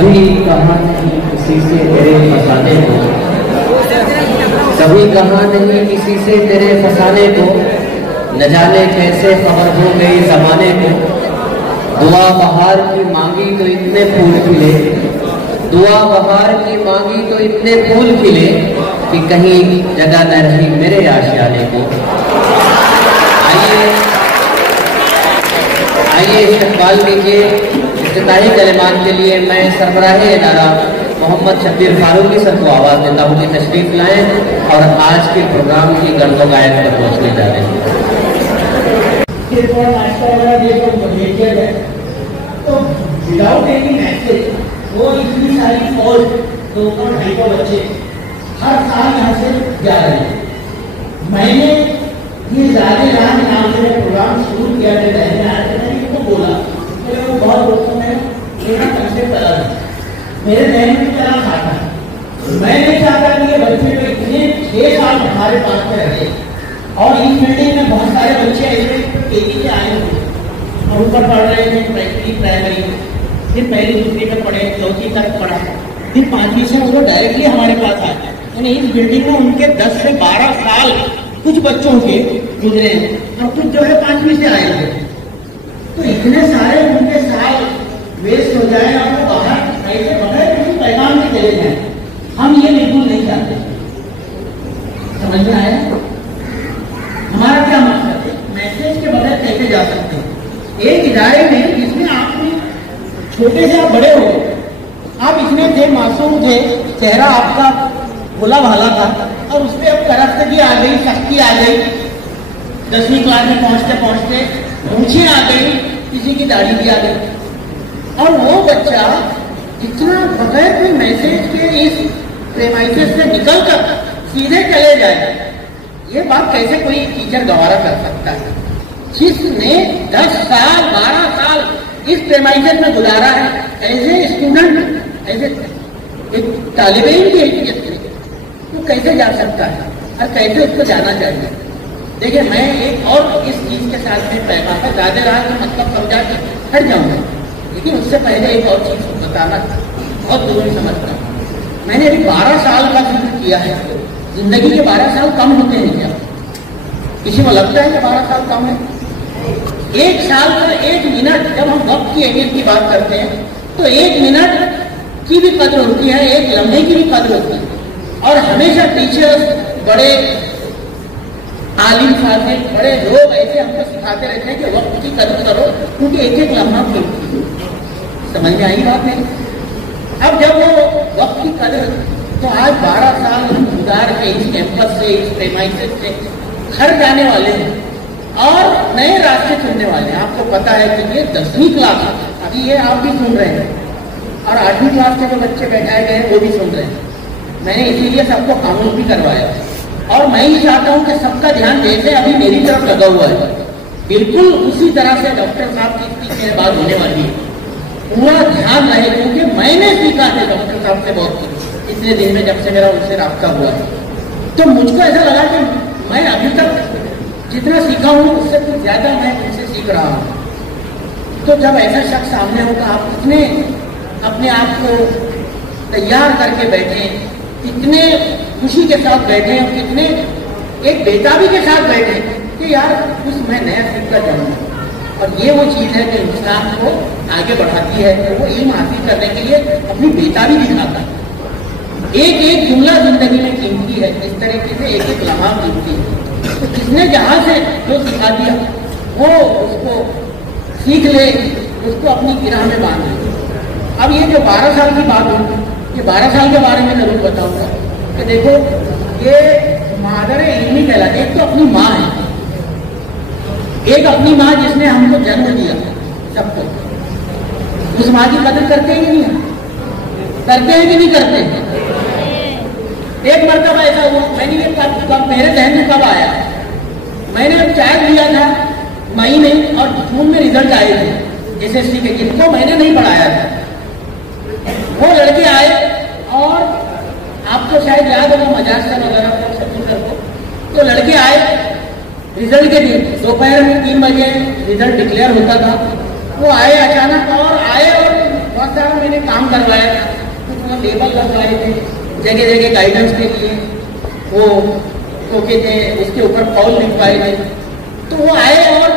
कभी कहा नहीं किसी से तेरे फसाने को, कभी कहा नहीं किसी से तेरे फसाने को, न जाने कैसे खबर हो गई जमाने को। दुआ बहार की मांगी तो इतने फूल खिले, दुआ बहार की मांगी तो इतने फूल खिले कि कहीं जगह न रही मेरे आशियाने को। आइए इस्तकबाल कीजिए इफ्तिताही कलिमात के लिए मैं सरबराहे इदारा मोहम्मद शब्बीर फारूकी सर को आवाज़ देता हूँ कि तशरीफ लाएं और आज के प्रोग्राम की गर्दो गायक पर पहुँचने जा रहे हैं। तो विदाउट एनी मैसेज वो इतनी सारी फौज 2.5 बच्चे हर साल यहाँ से जा रहे हैं। मैंने ये ज़ाहिर राम नाम से प्रोग्राम शुरू किया था, मैंने इनको बोला कि वो बहुत दोस्तों में मेरा कंसेप्ट अलग है, मेरे जहन में क्या खाता है। मैं नहीं चाहता कि ये बच्चे तो इतने 6 साल हमारे पास में रहे और इस बिल्डिंग में बहुत सारे बच्चे ऐसे केजी के आए हुए और ऊपर पढ़ रहे थे, प्राइमरी, फिर पहली दूसरी में पढ़े, चौथी तक पढ़ा, फिर 5वीं से वो डायरेक्टली हमारे पास आए। यानी इस बिल्डिंग में उनके 10 से 12 साल कुछ बच्चों के गुजरे हैं और कुछ जो है 5वीं से आए थे। तो इतने सारे उनके साल वेस्ट हो जाए और वो बाहर ऐसे बगैर किसी पैगाम के चले जाए, हम ये बिल्कुल नहीं चाहते। समझ में आया हमारा क्या मकसद है? मैसेज के बगैर कैसे जा सकते हैं? एक इदारे में जिसमें आप छोटे से आप बड़े हो, आप इसमें थे, मासूम थे, चेहरा आपका भोला भाला था और उसमें अब करफ्तगी आ गई, सख्ती आ गई, 10वीं क्लास में पहुंचते पहुंचते मूंछें आ गई, किसी की दाढ़ी भी आ गई। और वो बच्चा इतना बगैर कोई मैसेज के इस प्रेमाइसिस से निकल कर सीधे चले जाए, ये बात कैसे कोई टीचर गवारा कर सकता है? जिसने 10 साल 12 साल इस प्रेमाइसिस में गुजारा है, ऐसे स्टूडेंट, ऐसे एक तालिब इल्म की हैसियत से वो कैसे जा सकता है और कैसे उसको जाना चाहिए? देखिए, मैं एक और इस चीज के साथ में पैगाम है, ज़्यादा रहा तो मतलब समझा के हट जाऊंगा, लेकिन उससे पहले एक और चीज बताना बहुत जरूरी समझता हूँ। मैंने अभी 12 साल का जिक्र किया है। जिंदगी के 12 साल कम होते हैं क्या? किसी को लगता है कि 12 साल कम है? 1 साल का 1 मिनट, जब हम वक्त की अहमियत की बात करते हैं तो 1 मिनट की भी कदर होती है, 1 लम्हे की भी कदर होती है। और हमेशा टीचर्स, बड़े आलिम साहब, बड़े लोग ऐसे हमको सिखाते रहते हैं कि वक्त की कदर करो, क्योंकि एक लम्हा कीमती है। समझ में आई बात नहीं? अब जब वो वक्त की कदर, तो आज 12 साल हम गुजार के इस कैंपस से, इस प्रेमाइसिस से घर जाने वाले हैं और नए रास्ते चुनने वाले हैं। आपको पता है कि ये 10वीं क्लास, अभी ये आप भी सुन रहे हैं और 8वीं क्लास के जो बच्चे बैठाए गए हैं वो भी सुन रहे हैं। मैंने इसीलिए सबको कानून भी करवाया और मैं ही चाहता हूं कि सबका ध्यान जैसे अभी मेरी तरफ लगा हुआ है, बिल्कुल उसी तरह से डॉक्टर साहब की मेरे बात होने वाली है, पूरा ध्यान रहे, क्योंकि मैंने सीखा है डॉक्टर साहब से बहुत कुछ इतने दिन में, जब से मेरा उनसे राब्ता हुआ है। तो मुझको ऐसा लगा कि मैं अभी तक जितना सीखा हूँ उससे कुछ ज्यादा मैं उनसे सीख रहा हूँ। तो जब ऐसा शख्स सामने होगा, आप कितने अपने आप को तैयार करके बैठे, कितने खुशी के साथ बैठे और कितने एक बेताबी के साथ बैठे कि यार कुछ मैं नया सीख कर जाऊँगा। और ये वो चीज़ है जो इंसान को आगे बढ़ाती है। तो वो इल्म हासिल करने के लिए अपनी बेताबी दिखाता है। एक एक जुमला जिंदगी में कीमती है, इस तरीके से एक एक लम्हा कीमती है। तो जिसने जहाँ से जो सिखा दिया वो उसको सीख ले, उसको अपनी गिराह में बांध ले। अब ये जो 12 साल की बात हुई, ये 12 साल के बारे में जरूर बताऊंगा कि देखो, ये मादर इल्मी कहलाती है। एक तो अपनी माँ है, एक अपनी माँ जिसने हमको जन्म दिया सबको, उस माँ की कदर करते हैं कि नहीं? करते हैं कि नहीं करते हैं? एक मरतबा ऐसा हुआ, मैंने ये कब मेरे जहन में कब आया, मैंने चाय लिया था मई में और जून में रिजल्ट आए थे एसएससी के, जिनको मैंने नहीं पढ़ाया था। वो लड़के आए और आपको शायद याद होगा मजाज सर वगैरह को, सचिन सर को, तो लड़के आए रिजल्ट के दिन, दोपहर में 3 बजे रिजल्ट डिक्लेयर होता था। वो आए अचानक और आए और बहुत सारा मैंने काम करवाया था, कुछ लेबल लगवाए थे जगह जगह गाइडेंस के लिए, वो टोके थे, उसके ऊपर कॉल लिखवाए थे। तो वो आए और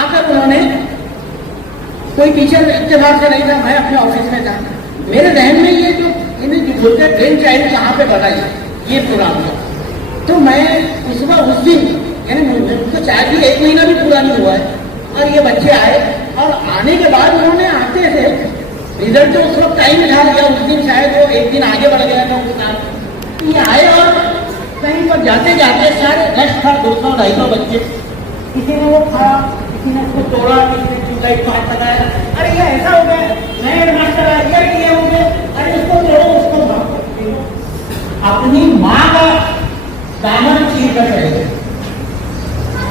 आकर उन्होंने, कोई टीचर इत्तेफाक से नहीं था, मैं अपने ऑफिस में था, मेरे जहन में ये जो इन्हें जो बोलते हैं ब्रेन चाइल्ड कहाँ पे बनाई ये प्रोग्राम था। तो मैं उस दिन यानी तो शायद भी 1 महीना भी पूरा नहीं हुआ है, और ये बच्चे आए और आने के बाद उन्होंने आते थे, रिजल्ट तो उस वक्त टाइम था या उस दिन शायद वो 1 दिन आगे बढ़ गया था उस काम। ये आए और कहीं पर जाते जाते सारे रश था, 200-250 बच्चे, किसी ने वो खाया, किसी ने उसको तोड़ा, किसी ने ट्यूबलाइट को हाथ लगाया, अरे ये ऐसा हो गया, नए मास्टर आ गया, ये हो गया, अरे उसको तोड़ो, उसको भागो। अपनी माँ का दामन छीन कर चले,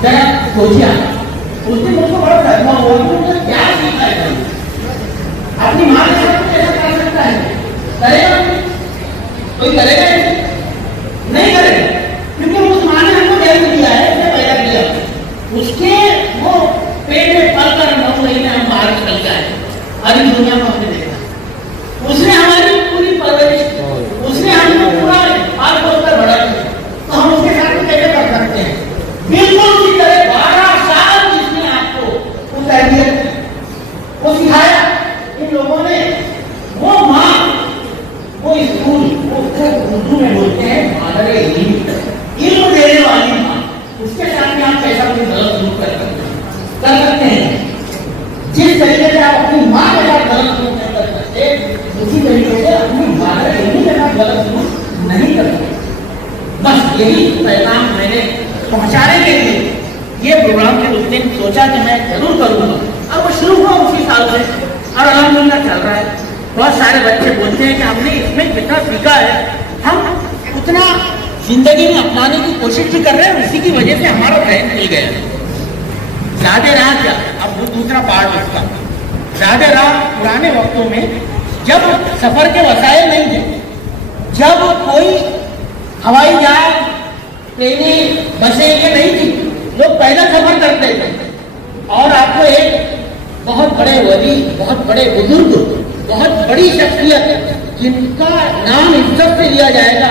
जरा सोचिए। उस दिन मुझको बड़ा धर्मा हुआ कि मुझे क्या सीखा है, अपनी माँ के साथ कैसा कर सकता है, करेगा कोई करेगा नहीं करेगा, क्योंकि उस माँ ने हमको जन्म दिया है, उसने पैदा किया, उसके वो पेट में पल कर 9 महीने हम बाहर निकल गए और इस दुनिया में हमने देखा, उसने हमारी पूरी परवरिश, उसने हमको पूरा हाथ बोलकर बड़ा किया, तो हम उसके साथ कैसे कर सकते हैं। बिल्कुल उसी तरह 12 साल जिसने आपको वो तरबियत वो सिखाया, इन लोगों ने वो माँ, वो स्कूल, वो उर्दू में बोलते हैं मादर इल्म देने वाली माँ, उसके साथ में आप कैसा कोई गलत सलूक कर सकते हैं। जिस तरीके से आप अपनी माँ के साथ गलत सलूक नहीं कर सकते, उसी तरीके से अपनी मादर इल्म के साथ गलत सलूक नहीं कर सकते। बस यही पैगाम मैंने पहुंचाने के लिए ये प्रोग्राम के उस दिन सोचा कि मैं जरूर करूंगा, और वो शुरू हुआ उसी साल से और अल्हम्दुलिल्लाह चल रहा है। बहुत सारे बच्चे बोलते हैं कि हमने इसमें जितना सीखा है हम उतना जिंदगी में अपनाने की कोशिश भी कर रहे हैं, उसी की वजह से हमारा ब्रेन मिल गया। ज़्यादा राह क्या, अब वो दूसरा पार्ट उसका, ज़्यादा राह पुराने वक्तों में जब सफर के वसाइल नहीं थे, जब कोई हवाई जहाज, ट्रेनें, बसें ये नहीं थी, लोग पैदल सफर करते थे, और आपको एक बहुत बड़े वली, बहुत बड़े बुजुर्ग, बहुत बड़ी शख्सियत जिनका नाम इज्जत से लिया जाएगा,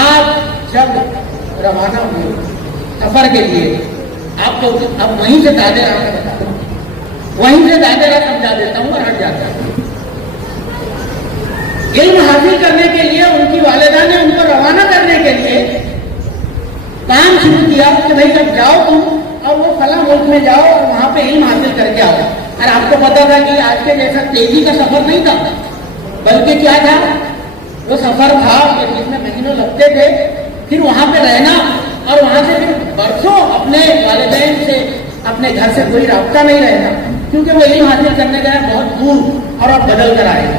आप जब रवाना हुए सफर के लिए, आपको अब वहीं से दादे राह का बता दूं, वहीं से दादे राह समझा देता हूँ और हट जाता हूँ। इल्म हासिल करने के लिए उनकी वालिदा ने उनको रवाना करने के लिए काम शुरू किया कि भाई जब जाओ तुम और वो फला मुल्क में जाओ और वहां पे इल्म हासिल करके आओ। और आपको पता था कि आज के जैसा तेजी का सफर नहीं था, बल्कि क्या था, वो सफर था जिसमें महीनों लगते थे, फिर वहां पे रहना और वहां से फिर बरसों अपने वालिदैन से, अपने घर से कोई रास्ता नहीं रहना, क्योंकि वो इल्म हासिल करने गया बहुत दूर और अब बदल कर आएगा।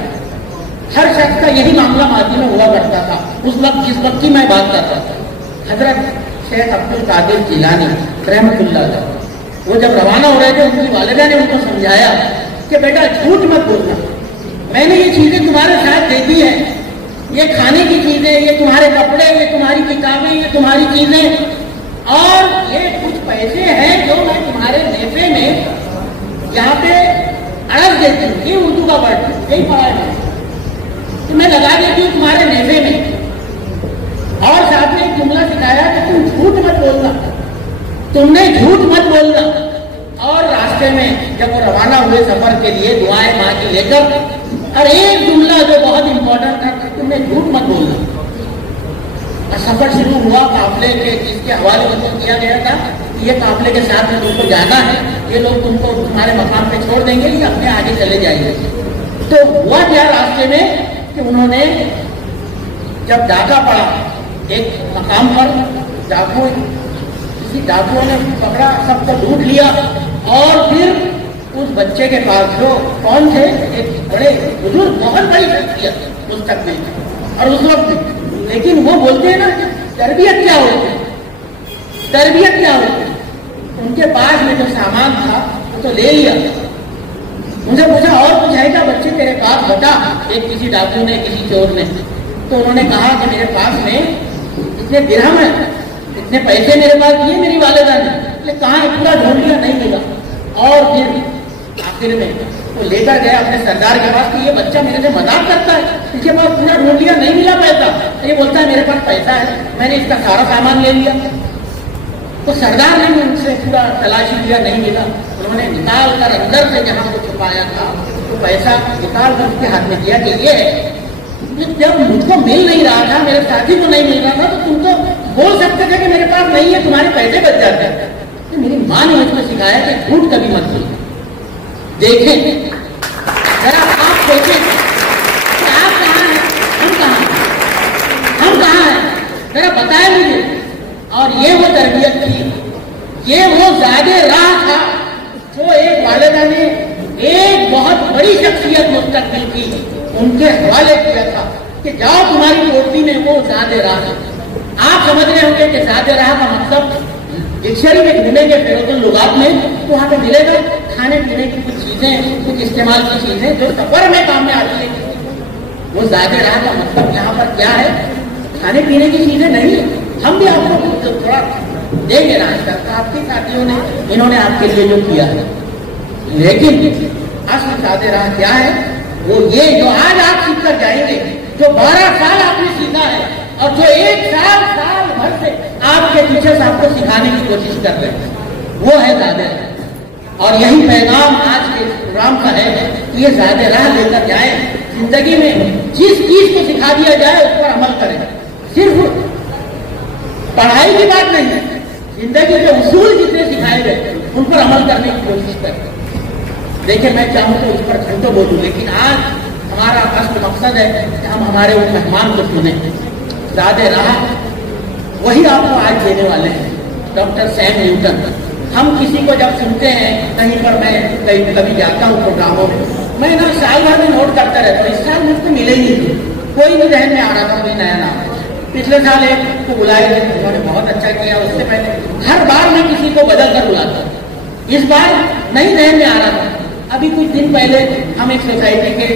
हर शख्स का यही मामला मादी में हुआ करता था उस वक्त, जिस वक्त की मैं बात करता था। हजरत शेख अब्दुल कादिर जिलानी रहमतुल्लाह अलैह, वो जब रवाना हो रहे थे, उनकी वालिदा ने उनको समझाया कि बेटा झूठ मत बोलना, मैंने ये चीजें तुम्हारे साथ दे दी है, ये खाने की चीजें, ये तुम्हारे कपड़े, ये तुम्हारी किताबें, ये तुम्हारी चीजें, और ये कुछ पैसे हैं जो मैं तुम्हारे नेफे में यहाँ पे अड़स देती हूँ, ये उर्दू का वर्ड यही पढ़ा है, तो मैं लगा देती हूँ तुम्हारे नेफे में। और साथ में एक जुमला सिखाया कि तुम झूठ मत बोलना, तुमने झूठ मत बोलना। और रास्ते में जब वो रवाना हुए सफर के लिए दुआएं माँ की लेकर, और एक जुमला जो बहुत इंपॉर्टेंट था कि तुमने झूठ मत बोलना। और सफर शुरू हुआ काफले के, जिसके हवाले उनको किया गया था कि ये काफले के साथ में तुमको जाना है, ये लोग तुमको तुम्हारे मकाम पे छोड़ देंगे, ये अपने आगे चले जाएंगे। तो हुआ क्या रास्ते में कि उन्होंने जब डाका पड़ा एक मकाम पर, डाकू, किसी डाकुओं ने पकड़ा, सबको लूट लिया, और फिर उस बच्चे के पास जो कौन थे, एक बड़े बुजुर्ग, बहुत बड़ी शख्सियत उस तक में और उस वक्त, लेकिन वो बोलते हैं ना तरबियत क्या होती है, तरबियत क्या होती है। उनके पास में जो सामान था वो तो ले लिया, मुझे पूछा और कुछ है क्या बच्चे तेरे पास, बता, एक किसी डाकू ने, किसी चोर ने। तो उन्होंने कहा कि मेरे पास में इतने दिरहम है, इतने पैसे मेरे पास दिए मेरी वालिदा ने, बोले कहाँ है, पूरा ढूंढ लिया, नहीं मिला। और फिर आखिर में वो लेकर गया अपने सरदार के पास कि ये बच्चा मेरे से मजाक करता है, इसके पास पूरा ढूंढ लिया, नहीं मिला पैसा। ये बोलता है मेरे पास पैसा है, मैंने इसका सारा सामान ले लिया। तो सरदार ने भी उनसे पूरा तलाशी किया, नहीं मिला। उन्होंने निकाल कर अंदर से जहां वो छुपाया था तो पैसा निकाल कर उसके हाथ में दिया कि ये जब मुझको मिल नहीं रहा था, मेरे साथी को नहीं मिल रहा था, तो तुम तो बोल सकते थे कि मेरे पास नहीं है, तुम्हारे पैसे बच जाते हैं। तो मेरी माँ ने मुझको सिखाया कि झूठ कभी मत बोलो। देखें जरा, आप देखें कि आप कहाँ हैं, हम कहाँ हैं, जरा बताए मुझे। और ये वो तरबियत थी, ये वो ज़ादे राह था जो एक वालिदा ने एक बहुत बड़ी शख्सियत मुस्तकबिल की उनके हवाले किया था कि जाओ तुम्हारी पोटली में वो ज़ादे राह है। आप समझ रहे होंगे कि ज़ादे राह का मतलब डिक्शनरी में ढूंढेंगे फिरोजुल लुगात में तो वहाँ पे मिलेगा खाने पीने की कुछ चीजें, कुछ इस्तेमाल की चीजें जो सफर में काम में आती है। वो ज़ादे राह का मतलब यहाँ पर क्या है, खाने पीने की चीजें नहीं है। हम भी आपको थोड़ा देंगे नाश्ता, आपके साथियों ने इन्होंने आपके लिए जो किया है, लेकिन असल ज़ादे राह क्या है, वो ये जो आज आप सीख कर जाएंगे, जो 12 साल आपने सीखा है और जो 1 साल भर से आपके टीचर्स आपको सिखाने की कोशिश कर रहे हैं, वो है ज़ादे राह। और यही पैगाम आज के प्रोग्राम का है कि ये ज़ादे राह लेकर जाए, जिंदगी में जिस चीज को सिखा दिया जाए उस पर अमल करें। सिर्फ पढ़ाई की बात नहीं है, जिंदगी के उसूल जितने सिखाए गए उन पर अमल करने की कोशिश करें। देखिए, मैं चाहूँ तो उस पर घंटों बोलूँ, लेकिन आज हमारा असल मकसद है कि हम हमारे उन मेहमान को सुने। ज़ादे राह वही आपको आज देने वाले हैं, डॉक्टर सैम न्यूटन। हम किसी को जब सुनते हैं कहीं पर, मैं कभी जाता हूँ प्रोग्रामों में, मैं ना साल भर में नोट करता रहता हूँ। इस साल मुझको मिले ही नहीं, कोई नहीं जहन में आ रहा था कोई नया नाम। पिछले साल एक को बुलाए थे, उन्होंने बहुत अच्छा किया। उससे पहले हर बार मैं किसी को बदल कर बुलाता, इस बार नहीं जहन में आ रहा था। अभी कुछ दिन पहले हम एक सोसाइटी के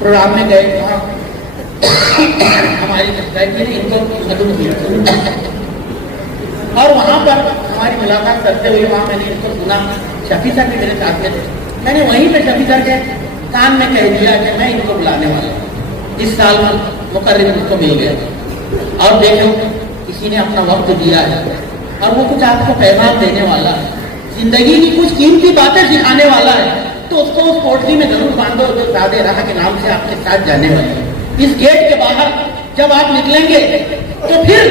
प्रोग्राम में गए, वहाँ हमारी सोसाइटी ने इनको मदद किया और वहाँ पर हमारी मुलाकात करते हुए वहाँ मैंने इनको सुना। शफी सर भी मेरे साथ में थे, मैंने वहीं पे शफी सर के कान में कह दिया कि मैं इनको बुलाने वाला हूँ। इस साल मुकर्रिर मुझको मिल गया और देखो किसी ने अपना वक्त दिया है और वो कुछ आपको पैगाम देने वाला है, जिंदगी की कुछ कीमती बातें सिखाने वाला है, तो उसको उस पोटली में जरूर बांधो जो ज़ादे राह के नाम से आपके साथ जाने वाले हैं। इस गेट के बाहर जब आप निकलेंगे तो फिर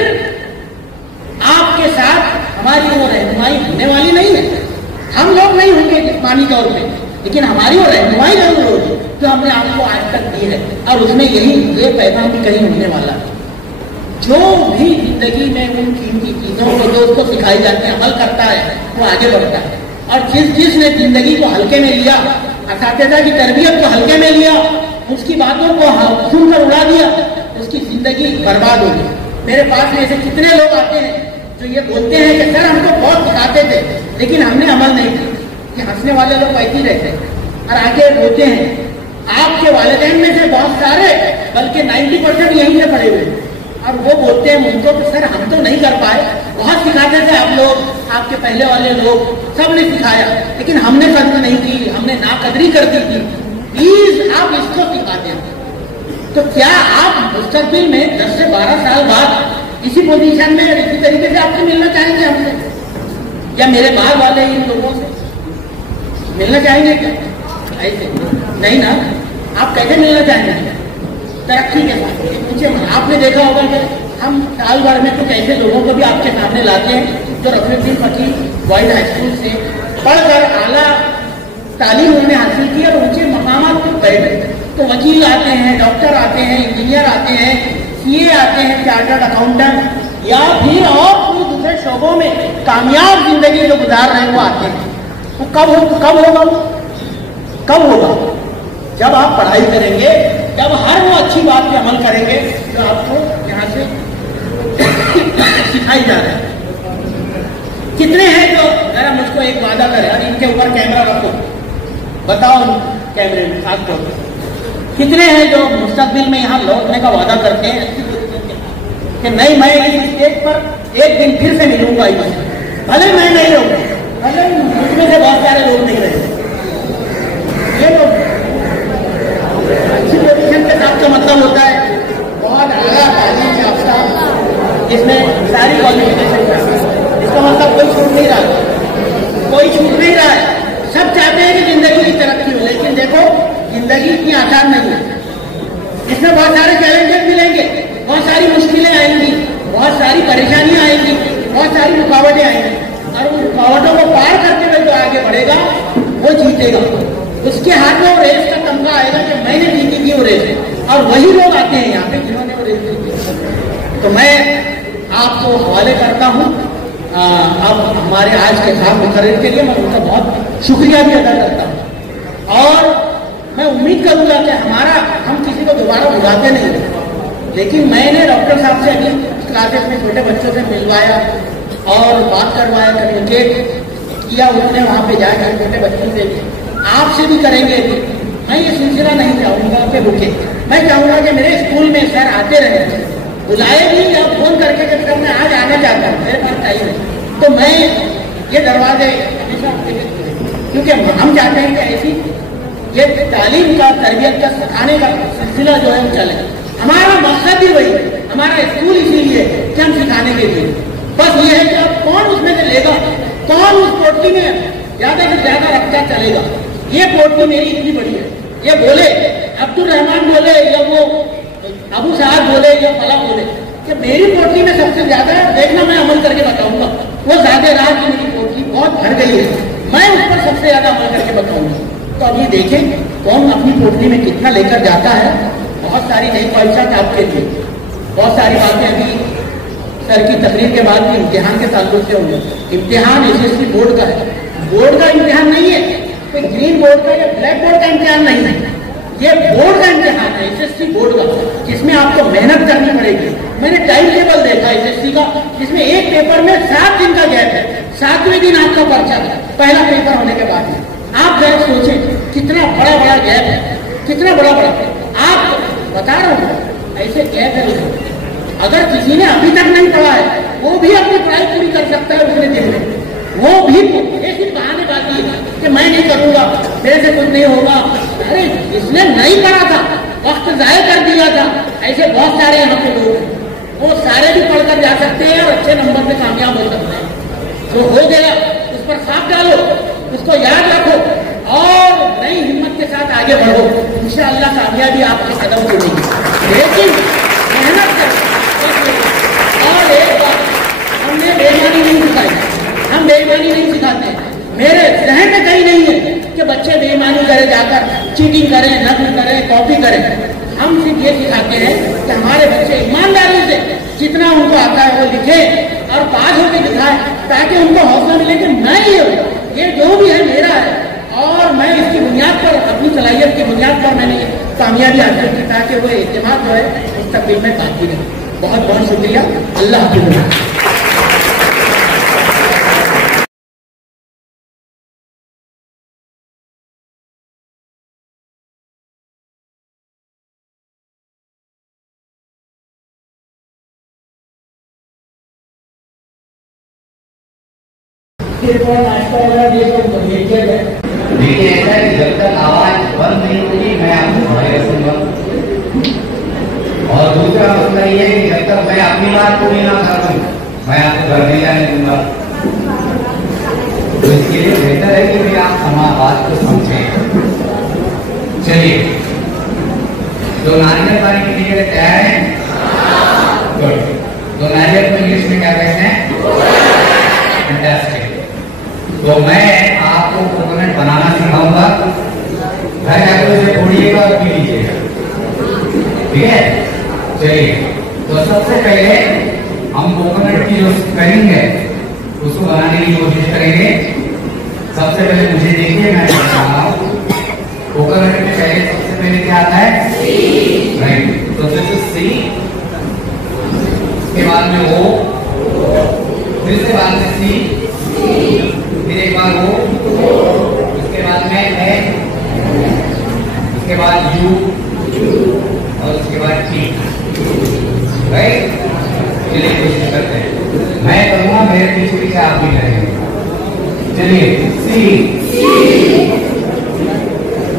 आपके साथ हमारी वो रहनुमाई होने वाली नहीं है। हम लोग नहीं होंगे जिस्मानी तौर पे, लेकिन हमारी वो रहनुमाई जरूर होगी जो हमने आपको आज तक दी है। और उसमें ये पैगाम भी कहीं होने वाला है, जो भी जिंदगी में उन कीमती चीजों को जो उसको सिखाई जाती है अमल करता है वो आगे बढ़ता है। और जिसने जिंदगी को हल्के में लिया, असातिज़ा की तरबियत को हल्के में लिया, उसकी बातों को सुनकर उड़ा दिया, उसकी जिंदगी बर्बाद हो गई। मेरे पास में ऐसे कितने लोग आते हैं जो ये बोलते हैं कि सर हमको बहुत सिखाते थे लेकिन हमने अमल नहीं किया। कि हंसने वाले लोग वैसे ही रहते हैं और आगे बोलते हैं। आपके वालिदैन में से बहुत सारे, बल्कि 90% यहीं से पड़े हुए, और वो बोलते हैं मुझको कि सर हम तो नहीं कर पाए, बहुत सिखाते थे आप लोग, आपके पहले वाले लोग, सबने सिखाया लेकिन हमने कदर नहीं की, हमने नाकदरी कर दी थी। प्लीज आप इसको सिखाते हैं। तो क्या आप मुस्तकबिल में 10 से 12 साल बाद इसी पोजीशन में इसी तरीके से आपसे मिलना चाहेंगे हमसे, या मेरे बाहर वाले इन लोगों से मिलना चाहेंगे क्या? ऐसे नहीं ना। आप कैसे मिलना चाहेंगे? तरक्की के साथ पूछे। आपने देखा होगा कि हम साल भर में कुछ ऐसे लोगों को भी आपके सामने लाते हैं जो रफीउद्दीन फकीर बॉयज हाई स्कूल से पढ़कर आला तालीम उन्होंने हासिल की और ऊंचे मकामात पर बैठे। तो वकील आते हैं, डॉक्टर आते हैं, इंजीनियर आते हैं, सीए आते हैं, चार्टर्ड अकाउंटेंट, या फिर और कोई दूसरे शोबों में कामयाब जिंदगी जो गुजार रहे हैं वो आते हैं। तो कब होगा? जब आप पढ़ाई करेंगे, जब हर वो अच्छी बात पे अमल करेंगे जो आपको यहाँ से सिखाई जा रही है। कितने हैं जो जरा मुझको एक वादा करे और इनके ऊपर कैमरा रखो, बताओ कैमरे में खास तौर पर कितने हैं जो मुस्तकबिल में यहाँ लौटने का वादा करते हैं कि नहीं मैं इस स्टेज पर एक दिन फिर से मिलूंगा। भले मैं नहीं रहूँ, भले मुझमें से बहुत सारे लोग नहीं रहे, ये लोग अच्छी पोजीशन के साथ का मतलब होता है बहुत आला तालीम याफ्ता, जिसमें सारी क्वालिफिकेशन, इसका मतलब कोई छूट नहीं रहा, कोई छूट नहीं रहा है। सब चाहते हैं कि जिंदगी की तरक्की हो, लेकिन देखो जिंदगी इतनी आसान नहीं है, इसमें बहुत सारे चैलेंजेस मिलेंगे, बहुत सारी मुश्किलें आएंगी, बहुत सारी परेशानियां आएंगी, बहुत सारी रुकावटें आएंगी, और उन रुकावटों को पार करते हुए जो आगे बढ़ेगा वो जीतेगा। उसके हाथ में वो रेस का तमगा आएगा कि मैंने जीती थी वो रेस, और वही लोग आते हैं यहाँ पे जिन्होंने वो रेस जीती। तो मैं आपको हवाले करता हूँ अब हमारे आज के खास मुखर्रिर के लिए मैं उनका बहुत शुक्रिया भी अदा करता हूँ, और मैं उम्मीद करूंगा कि हम किसी को दोबारा बुलाते नहीं, लेकिन मैंने डॉक्टर साहब से अभी क्लासेस में छोटे बच्चों से मिलवाया और बात करवाया, कम्युनिकेट किया उसने वहाँ पे जाकर छोटे बच्चों से भी, आपसे भी करेंगे। मैं ये सिलसिला नहीं चाहूँगा कि रुके, मैं चाहूँगा कि मेरे स्कूल में सर आते रहे, बुलाए भी या फोन करके जब सर मैं आज आना चाहता हूँ, मेरे पास टाइम है, तो मैं ये दरवाजे हमेशा, क्योंकि हम चाहते हैं कि ऐसी ये तालीम का, तरबियत का, सिखाने का सिलसिला जो है वो चले। हमारा मकसद ही वही है, हमारा स्कूल इसीलिए कि हम सिखाने के लिए, बस ये है कि अब कौन उसमें से लेगा, कौन उस पोटली में ज्यादा से ज्यादा रखता चलेगा। ये पोटली मेरी इतनी बड़ी है, ये बोले अब्दुल रहमान बोले या वो अबू साहब बोले या फला बोले कि मेरी पोटली में सबसे ज्यादा है, देखना मैं अमल करके बताऊंगा। वो ज्यादा राह की मेरी पोटली बहुत भर गई है, मैं उस पर सबसे ज्यादा अमल करके बताऊंगा। तो अब ये देखें कौन अपनी पोटली में कितना लेकर जाता है। बहुत सारी नई ख्वाहिशात आपके लिए, बहुत सारी बातें अभी सर की तकरीर के बाद भी इम्तिहान के ताल्लुक से होंगे। इम्तिहान एसएससी बोर्ड का है, बोर्ड का इम्तिहान नहीं है, कोई ग्रीन बोर्ड का या ब्लैक बोर्ड का इम्तिहान नहीं है, ये बोर्ड का इम्तिहान है, एसएससी बोर्ड का, जिसमें आपको मेहनत करनी पड़ेगी। मैंने टाइम टेबल देखा एसएससी का, जिसमें एक पेपर में 7 दिन का गैप है, 7वें दिन आपका पर्चा है पहला पेपर होने के बाद में। आप जरा सोचें कितना बड़ा बड़ा गैप है, कितना बड़ा बड़ा। आप बता रहा हूँ ऐसे गैप है, अगर किसी ने अभी तक नहीं पढ़ा है वो भी अपनी पढ़ाई पूरी कर सकता है उतने दिन में, वो भी ये सिर्फ बहानेबाजी है कि मैं नहीं करूंगा, मेरे से कुछ नहीं होगा। अरे इसने नहीं पढ़ा था, वक्त जाया कर दिया था, ऐसे बहुत सारे यहाँ पे लोग हैं, वो सारे भी पढ़कर जा सकते हैं और अच्छे नंबर से कामयाब हो सकते हैं। जो हो गया उस पर साफ डालो, उसको याद रखो और नई हिम्मत के साथ आगे बढ़ो, इंशाअल्लाह कामयाबी आपके कदम चुनेगी। लेकिन मेहनत करो। और एक बात, हमने बेईमानी नहीं सिखाई, हम बेईमानी नहीं सिखाते, मेरे जहन में कहीं नहीं है कि बच्चे बेईमानी करें, जाकर चीटिंग करें, नकल करें, कॉपी करें। हम सिर्फ ये सिखाते हैं कि हमारे बच्चे ईमानदारी से जितना उनको आता है वो लिखे और पास होकर दिखाए, ताकि उनको हौसला मिले कि नहीं ये जो भी है मेरा है, और मैं इसकी बुनियाद पर, अपनी सलाहियत की बुनियाद पर मैंने कामयाबी हासिल की, ताकि वो एतमाद जो है मुस्तकबिल में बाकी रहे। बहुत बहुत शुक्रिया, अल्लाह हाफ़िज़। देखिए ऐसा है कि जब तक आवाज बंद नहीं होगी मैं आपको पढ़ाई रखूंगा, और दूसरा मसला ये है कि जब तक मैं अपनी बात पूरी ना करूं मैं आपको घर नहीं जाने दूंगा। तो इसके लिए बेहतर है कि आप हमारी बात को समझें। चलिए, तो नारियल पानी पीने के लिए तैयार है? तो नारियल को इंग्लिश में क्या कहते हैं? फैंटास्टिक। तो मैं आपको कोकोनट बनाना सिखाऊंगा, घर जाकर उसे तोड़िएगा और पी लीजिएगा, ठीक है? चलिए, तो सबसे पहले हम कोकोनट की जो करेंगे उसको बनाने की कोशिश करेंगे। सबसे पहले मुझे देखिए, मैं बता रहा हूँ कोकोनट में पहले सबसे पहले क्या आता है? राइट। तो जैसे सी के बाद में O, फिर से बाद में सी, फिर एक बार O, उसके बाद में है, उसके बाद U और उसके बाद T। राइट, चलिए कोशिश करते हैं। मैं करूँगा, मेरे पीछे पीछे आप भी करेंगे। चलिए सी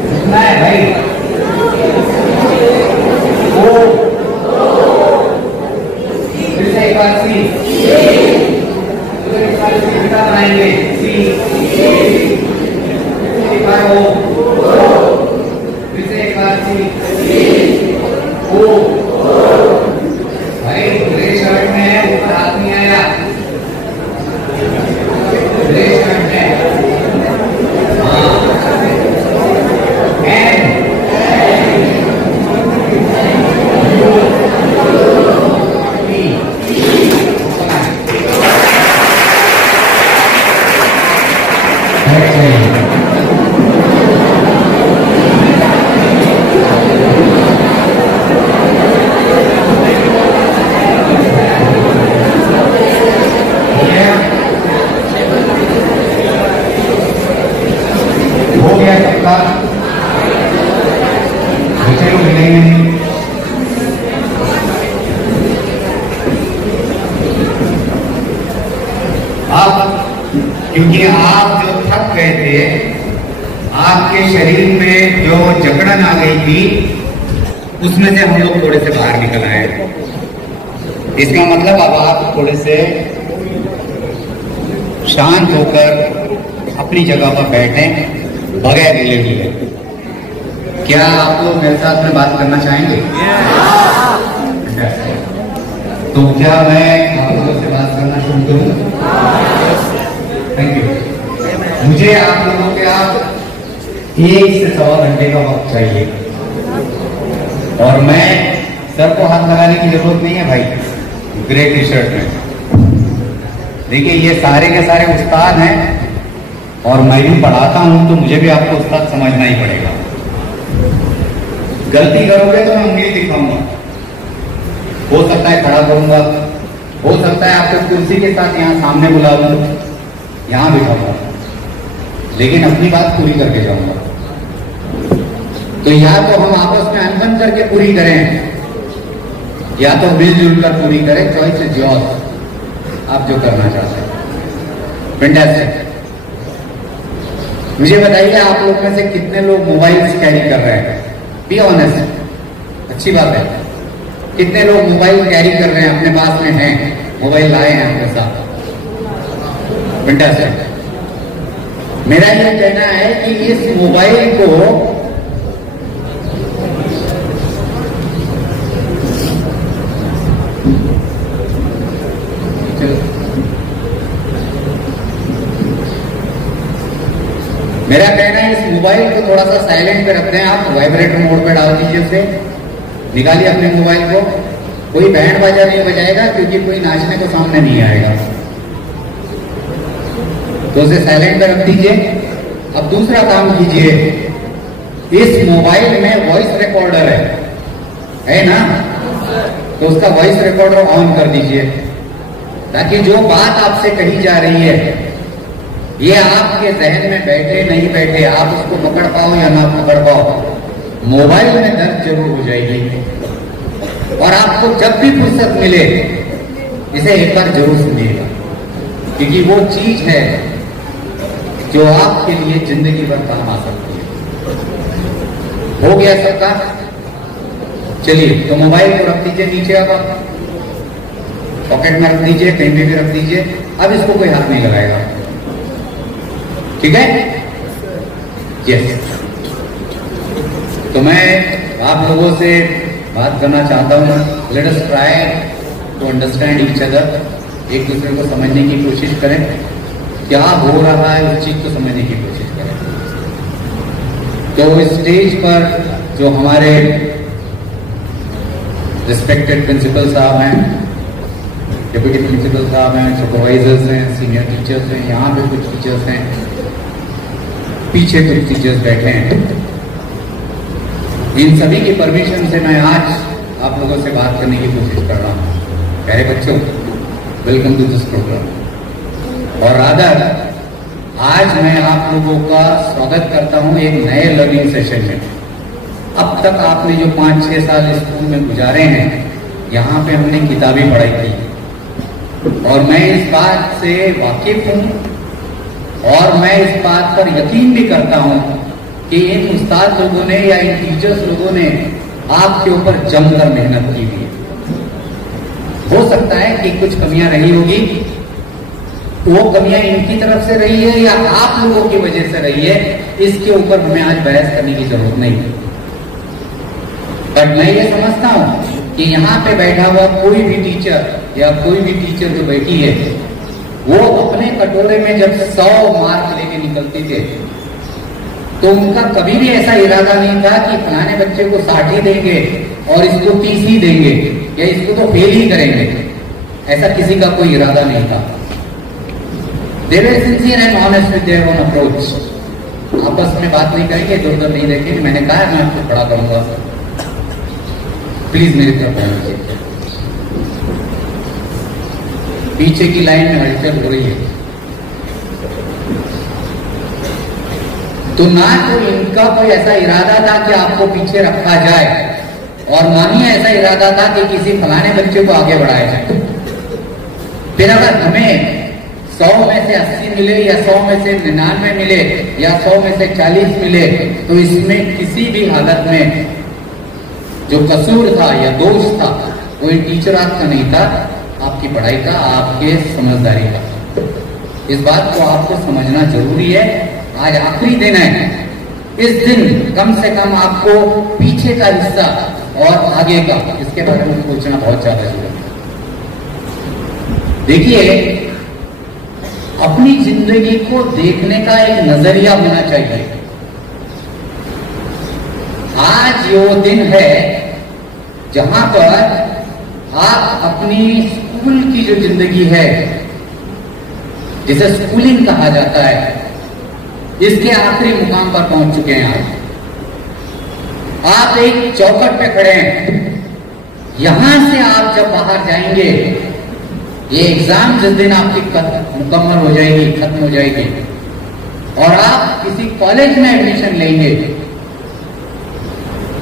कितना है भाई? ओ फिर से एक बार सी बनाएंगे। सी एक बार ओ फिर से एक बार सी ओ भाई ग्रे शर्ट में है, ऊपर हाथ नहीं आया। ग्रे शर्ट में हाँ एन हो गया सबका। बच्चे लोग मिलेंगे अब, क्योंकि आप जो थक गए थे, आपके शरीर में जो जकड़न आ गई थी, उसमें से हम लोग थोड़े से बाहर निकल आए। इसका मतलब अब आप थोड़े से शांत होकर अपनी जगह पर बैठें बगैर हिले हिले। क्या आप लोग मेरे साथ में बात करना चाहेंगे? तो क्या मैं आप लोगों से बात करना शुरू करूं? Thank you. मुझे आप लोगों के आप 1 से 1.25 घंटे का वक्त चाहिए, और मैं सर को हाथ लगाने की जरूरत नहीं है भाई ग्रे टी शर्ट में। देखिए ये सारे के सारे उस्ताद हैं, और मैं भी पढ़ाता हूं, तो मुझे भी आपको उस्ताद समझना ही पड़ेगा। गलती करोगे तो मैं उंगली दिखाऊंगा, हो सकता है खड़ा करूंगा, हो सकता है आपको कुर्सी के साथ यहाँ सामने बुला लूं, यहाँ बिठाऊंगा, लेकिन अपनी बात पूरी करके जाऊंगा। तो या तो हम आपस में अनबन करके पूरी करें, या तो मिलजुल कर पूरी करें। चॉइस इज योर्स, आप जो करना चाहते हैं। फैंटास्टिक। मुझे बताइए आप लोग में से कितने लोग मोबाइल कैरी कर रहे हैं? बी ऑनेस्ट, अच्छी बात है। कितने लोग मोबाइल कैरी कर रहे हैं, अपने पास में हैं, मोबाइल लाए हैं अपने साथ? फैंटास्टिक। मेरा यह कहना है कि इस मोबाइल को मेरा कहना है इस मोबाइल को थोड़ा सा साइलेंट पे रखते हैं आप, वाइब्रेटर मोड पे डाल दीजिए उसे, निकालिए अपने मोबाइल को। कोई बैंड बाजा नहीं बजाएगा, क्योंकि कोई नाचने को सामने नहीं आएगा, तो उसे साइलेंट पे रख दीजिए। अब दूसरा काम कीजिए, इस मोबाइल में वॉइस रिकॉर्डर है ना, तो उसका वॉइस रिकॉर्डर ऑन कर दीजिए, ताकि जो बात आपसे कही जा रही है ये आपके जहन में बैठे नहीं बैठे, आप उसको पकड़ पाओ या ना पकड़ पाओ, मोबाइल में दर्ज जरूर हो जाएगी। और आपको जब भी फुर्सत मिले इसे एक बार जरूर सुनिएगा, क्योंकि वो चीज है जो आपके लिए जिंदगी भर काम आ सकती है। हो गया सबका? चलिए, तो मोबाइल को रख दीजिए नीचे, अब पॉकेट में रख दीजिए, कहीं पे भी रख दीजिए। अब इसको कोई हाथ नहीं लगाएगा, ठीक है? यस। तो मैं आप लोगों से बात करना चाहता हूं, let us try to understand each other. एक दूसरे को समझने की कोशिश करें, क्या हो रहा है उस चीज को समझने की कोशिश करें। तो इस स्टेज पर जो हमारे रिस्पेक्टेड प्रिंसिपल साहब हैं, डेप्यूटी प्रिंसिपल साहब हैं, सुपरवाइजर्स हैं, सीनियर टीचर्स हैं, यहाँ पे कुछ टीचर्स हैं, पीछे कुछ टीचर्स बैठे हैं, इन सभी की परमिशन से मैं आज आप लोगों से बात करने की कोशिश कर रहा हूँ। प्यारे बच्चों, वेलकम टू दिस प्रोग्राम। और रादर आज मैं आप लोगों का स्वागत करता हूँ एक नए लर्निंग सेशन में। अब तक आपने जो 5-6 साल स्कूल में गुजारे हैं, यहाँ पे हमने किताबी पढ़ाई की, और मैं इस बात से वाकिफ हूं और मैं इस बात पर यकीन भी करता हूं कि इन उस्ताद लोगों ने या इन टीचर्स लोगों ने आपके ऊपर जमकर मेहनत की हुई है। हो सकता है कि कुछ कमियां रही होगी, वो कमियां इनकी तरफ से रही है या आप लोगों की वजह से रही है, इसके ऊपर हमें आज बहस करने की जरूरत नहीं है। बट मैं ये समझता हूं कि यहाँ पे बैठा हुआ कोई भी टीचर या कोई भी टीचर जो बैठी है, वो अपने कटोरे में जब 100 मार्क लेके निकलते थे तो उनका कभी भी ऐसा इरादा नहीं था कि फलाने बच्चे को 60 देंगे और इसको 30 ही देंगे या इसको तो फेल ही करेंगे। ऐसा किसी का कोई इरादा नहीं था। They were sincere and honest with their own approach. आपस में बात नहीं करेंगे, इधर उधर नहीं देखेंगे। मैंने कहा मैं आपको खड़ा करूंगा, प्लीज मेरी तरफ आइए। पीछे की लाइन में हलचल हो रही है, तो ना तो इनका कोई ऐसा इरादा था कि आपको पीछे रखा जाए और ना ही ऐसा इरादा था कि किसी फलाने बच्चे को आगे बढ़ाया जाए। फिर अगर हमें 100 में से 80 मिले या 100 में से 99 मिले या 100 में से 40 मिले, तो इसमें किसी भी हालत में जो कसूर था या दोष था वो इन टीचर आपका नहीं था, आपकी पढ़ाई का, आपके समझदारी का। इस बात को आपको समझना जरूरी है। आज आखिरी दिन है, इस दिन कम से कम आपको पीछे का हिस्सा और आगे का, इसके बारे में सोचना बहुत ज्यादा जरूरी है। देखिए, अपनी जिंदगी को देखने का एक नजरिया होना चाहिए। आज ये वो दिन है जहां पर आप अपनी स्कूल की जो जिंदगी है, जिसे स्कूलिंग कहा जाता है, इसके आखिरी मुकाम पर पहुंच चुके हैं। आप एक चौखट पे खड़े हैं। यहां से आप जब बाहर जाएंगे, ये एग्जाम जिस दिन आपकी मुकम्मल हो जाएगी, खत्म हो जाएगी और आप किसी कॉलेज में एडमिशन लेंगे,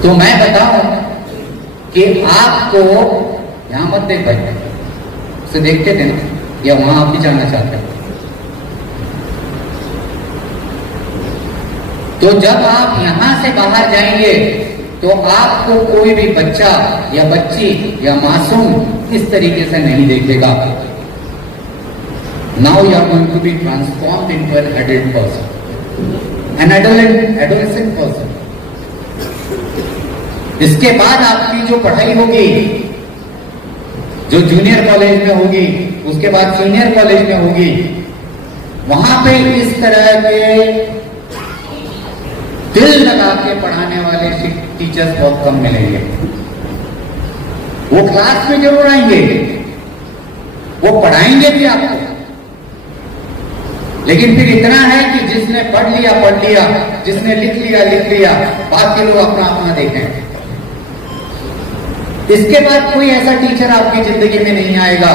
तो मैं बताऊं कि आपको यहां मत देख भाई, उसे देखते थे ना, या वहां आप भी जाना चाहते हैं। तो जब आप यहां से बाहर जाएंगे तो आपको कोई भी बच्चा या बच्ची या मासूम इस तरीके से नहीं देखेगा। Now you are going to be transformed into an adult person, an adolescent person. इसके बाद आपकी जो पढ़ाई होगी, जो जूनियर कॉलेज में होगी, उसके बाद सीनियर कॉलेज में होगी, वहां पे इस तरह के दिल लगा के पढ़ाने वाले टीचर्स बहुत कम मिलेंगे। वो क्लास में जरूर आएंगे, वो पढ़ाएंगे भी आपको, लेकिन फिर इतना है कि जिसने पढ़ लिया, जिसने लिख लिया, बाकी लोग अपना अपना देखें। इसके बाद कोई ऐसा टीचर आपकी जिंदगी में नहीं आएगा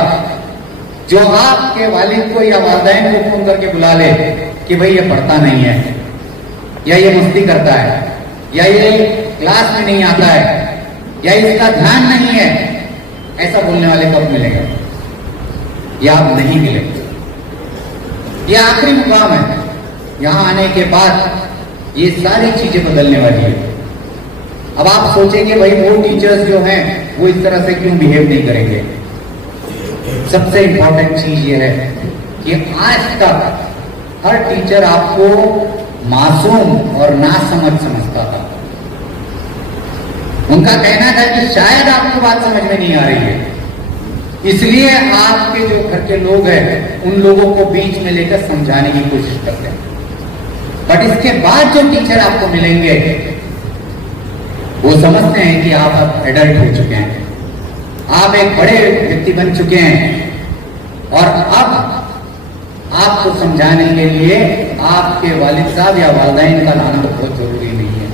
जो आपके वालिद को या वालिदैन को फोन करके बुला ले कि भाई ये पढ़ता नहीं है, या ये मस्ती करता है, या ये क्लास में नहीं आता है, या इसका ध्यान नहीं है। ऐसा बोलने वाले कब मिलेंगे? या आप नहीं मिलेंगे। ये आखिरी मुकाम है। यहां आने के बाद ये सारी चीजें बदलने वाली है। अब आप सोचेंगे भाई वो टीचर्स जो हैं वो इस तरह से क्यों बिहेव नहीं करेंगे। सबसे इंपॉर्टेंट चीज ये है कि आज तक हर टीचर आपको मासूम और नासमझ समझता था। उनका कहना था कि शायद आपको बात समझ में नहीं आ रही है, इसलिए आपके जो घर के लोग हैं उन लोगों को बीच में लेकर समझाने की कोशिश करते हैं। बट इसके बाद जो टीचर आपको मिलेंगे वो समझते हैं कि आप अब एडल्ट हो चुके हैं, आप एक बड़े व्यक्ति बन चुके हैं और अब आपको समझाने के लिए आपके वालिद साहब या वालिदैन का लाना बहुत जरूरी नहीं है।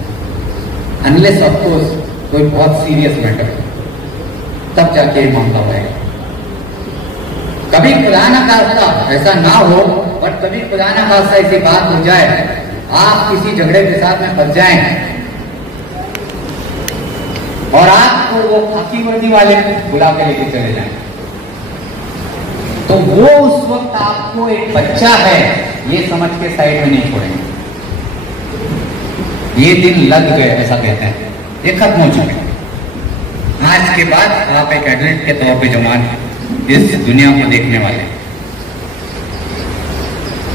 अनलेस ऑफ कोर्स कोई बहुत सीरियस मैटर, तब जाके मामला आएगा। कभी खुदा ना खास्ता ऐसा ना हो, बट कभी खुदा ना खास्ता ऐसी बात हो जाए, आप किसी झगड़े के साथ में फंस जाएं और आपको वो खाकी वर्दी वाले बुला के लेके चले जाएं, तो तो वो उस वक्त आपको एक बच्चा है ये समझ के साइड में नहीं छोड़ेंगे। ये दिन लग गए ऐसा कहते हैं, ये खत्म हो चुके। आज के बाद आप एक एडल्ट के तौर पे जवान इस दुनिया को देखने वाले।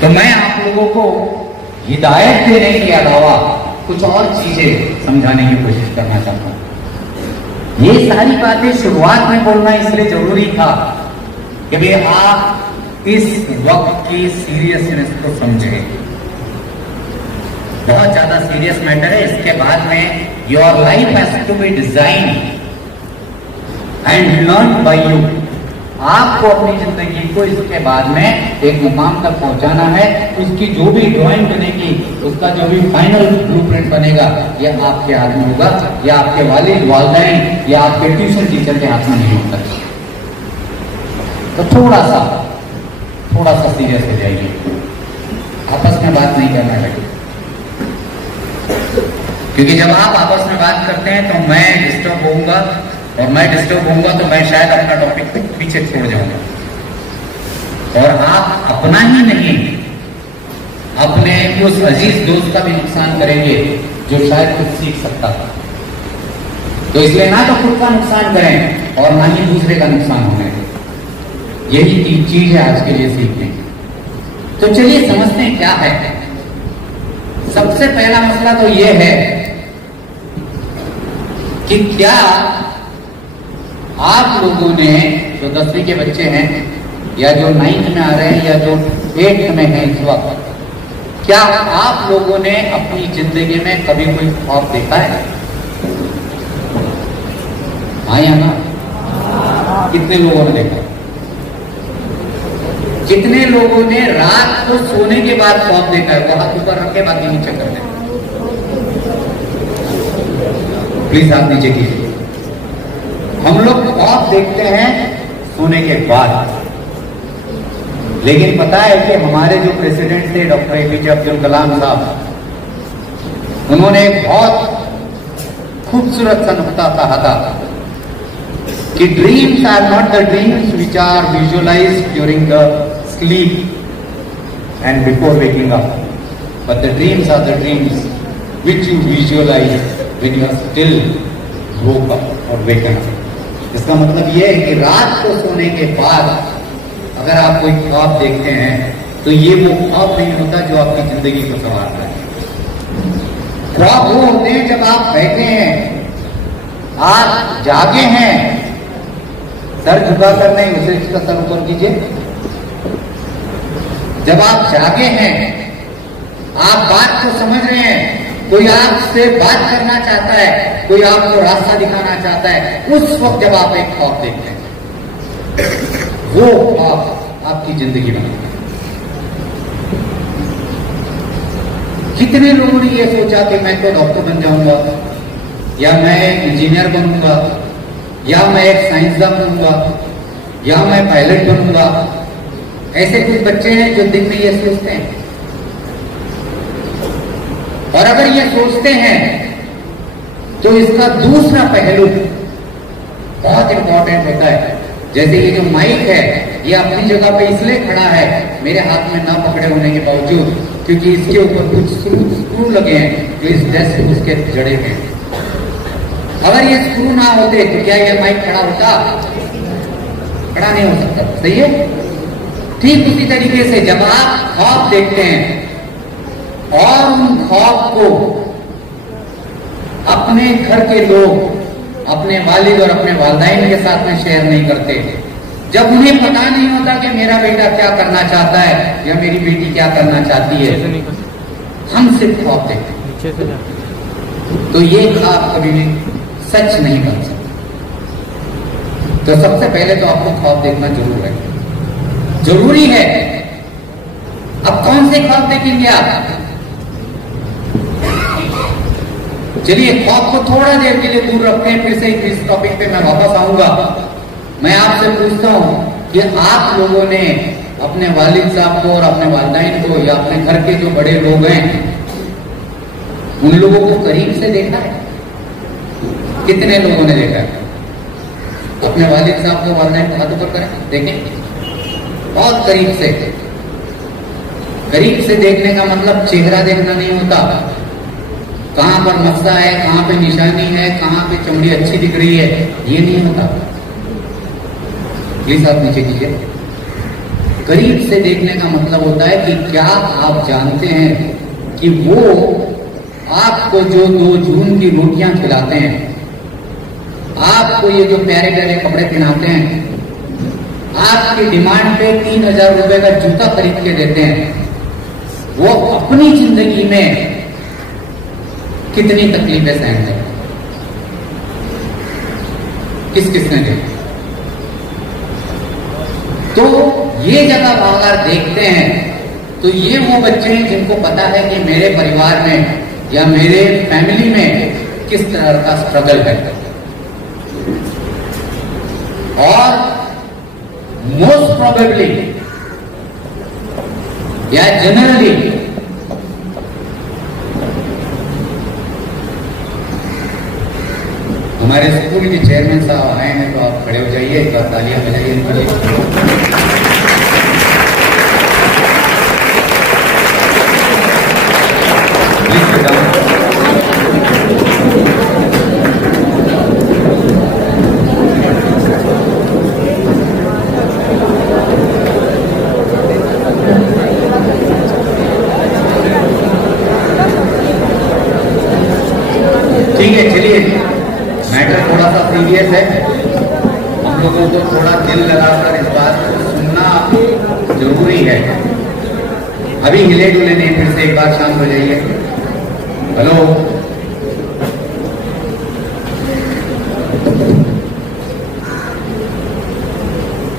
तो मैं आप लोगों को हिदायत देने के अलावा कुछ और चीजें समझाने की कोशिश करना चाहता हूं। ये सारी बातें शुरुआत में बोलना इसलिए जरूरी था कि भाई आप इस वक्त की सीरियसनेस को समझें। बहुत ज्यादा सीरियस मैटर है। इसके बाद में your life has to be design and learn by you. आपको अपनी जिंदगी को इसके बाद में एक मुकाम तक पहुंचाना है। उसकी जो भी ड्राइंग बनेगी, उसका जो भी फाइनल ब्लूप्रिंट बनेगा, यह आपके हाथ में होगा, या आपके वालिदैन या आपके ट्यूशन टीचर के हाथ में नहीं होता। तो थोड़ा सा सीरियस हो जाइए, आपस में बात नहीं करना लगे। क्योंकि जब आप आपस में बात करते हैं तो मैं डिस्टर्ब होऊंगा, और मैं डिस्टर्ब होऊंगा तो मैं शायद अपना टॉपिक को पीछे छोड़ जाऊंगा, और आप अपना ही नहीं अपने उस अजीज दोस्त का भी नुकसान करेंगे जो शायद कुछ सीख सकता था। तो इसलिए ना तो खुद का नुकसान करें और ना ही दूसरे का नुकसान होने। यही तीन चीज है आज के लिए सीखने। तो चलिए समझते हैं क्या है। सबसे पहला मसला तो यह है कि क्या आप लोगों ने, जो 10वीं के बच्चे हैं या जो 9th में आ रहे हैं या जो 8th में हैं इस वक्त, क्या आप लोगों ने अपनी जिंदगी में कभी कोई ख्वाब देखा है? हाँ या ना? कितने लोगों ने देखा? कितने लोगों ने रात को सोने के बाद ख्वाब देखा है? वो हाथ ऊपर रख के बाकी नीचे कर दें। प्लीज हाथ नीचे कीजिए। हम लोग ख्वाब देखते हैं सोने के बाद, लेकिन पता है कि हमारे जो प्रेसिडेंट थे डॉक्टर एपीजे अब्दुल कलाम साहब, उन्होंने एक बहुत खूबसूरत सा नुक्ता कहा था कि dreams are not the dreams which are visualised during the sleep and before waking up, but the dreams are the dreams which you visualise when you are still woke up और वेकन अप। इसका मतलब यह है कि रात को सोने के बाद अगर आप कोई ख्वाब देखते हैं तो ये वो ख्वाब नहीं होता जो आपकी जिंदगी को संवारता है। ख्वाब वो होते हैं जब आप बैठे हैं, आप जागे हैं, सर झुका कर नहीं, उसे इसका सर ऊपर कीजिए। जब आप जागे हैं, आप बात को समझ रहे हैं, कोई आपसे बात करना चाहता है, कोई आपको रास्ता दिखाना चाहता है, उस वक्त जब आप एक ख्वाब देखते हैं, वो ख्वाब आपकी जिंदगी बनाता है। कितने लोगों ने ये सोचा कि मैं तो डॉक्टर बन जाऊंगा, या मैं इंजीनियर बनूंगा, या मैं एक साइंसदान बनूंगा, या मैं पायलट बनूंगा। ऐसे कुछ बच्चे हैं जो दिन में ये सोचते हैं। और अगर ये सोचते हैं तो इसका दूसरा पहलू बहुत इंपॉर्टेंट होता है। जैसे ये जो माइक है, ये अपनी जगह पे इसलिए खड़ा है मेरे हाथ में ना पकड़े होने के बावजूद, क्योंकि इसके ऊपर कुछ स्क्रू लगे हैं जो इस डेस्क को उसके जड़े हैं। अगर ये स्क्रू ना होते तो क्या ये माइक खड़ा होता? खड़ा नहीं हो सकता। सही है? ठीक उसी तरीके से जब आप ख्वाब देखते हैं और उन ख्वाब को अपने घर के लोग, अपने वालिद और अपने वालिदैन के साथ में शेयर नहीं करते, जब उन्हें पता नहीं होता कि मेरा बेटा क्या करना चाहता है या मेरी बेटी क्या करना चाहती है, हम सिर्फ ख्वाब देखते हैं, तो ये ख्वाब कभी भी सच नहीं बन सकता। तो सबसे पहले तो आपको ख्वाब देखना जरूरी है। अब कौन से ख्वाब देखेंगे आप? चलिए ख्वाब को थोड़ा देर के लिए दूर रखते हैं, फिर से इस टॉपिक पे मैं वापस आऊंगा। मैं आपसे पूछता हूं कि आप लोगों ने अपने वालिद साहब को और अपने वालिदैन को या अपने घर के जो बड़े लोग हैं उन लोगों को करीब से देखा है? कितने लोगों ने देखा है? अपने वालिद साहब को, वालिदैन को हाथ ऊपर करें, देखें। बहुत करीब से। करीब से देखने का मतलब चेहरा देखना नहीं होता, कहां पर मस्सा है, कहां पे निशानी है, कहां पे चमड़ी अच्छी दिख रही है, ये नहीं होता। प्लीज आप नीचे कीजिए। करीब से देखने का मतलब होता है कि क्या आप जानते हैं कि वो आपको जो 2 जून की रोटियां खिलाते हैं, आपको ये जो प्यारे प्यारे कपड़े पहनाते हैं, आपकी डिमांड पे 3000 रुपए का जूता खरीद के देते हैं, वो अपनी जिंदगी में कितनी तकलीफें सहन करते हैं? किस किसने देखा? तो ये जगह अगर देखते हैं तो ये वो बच्चे हैं जिनको पता है कि मेरे परिवार में या मेरे फैमिली में किस तरह का स्ट्रगल है। और मोस्ट प्रोबेबली या जनरली हमारे स्कूल के चेयरमैन साहब आए हैं, तो आप खड़े हो जाइए, एक बार तालियां बजाइए इनके लिए। ठीक है, चलिए, मैटर थोड़ा सा सीरियस है, हम लोगों को थोड़ा दिल लगाकर इस बात को सुनना जरूरी है। अभी हिले डुले नहीं, फिर से एक बार शांत हो जाइए। हेलो,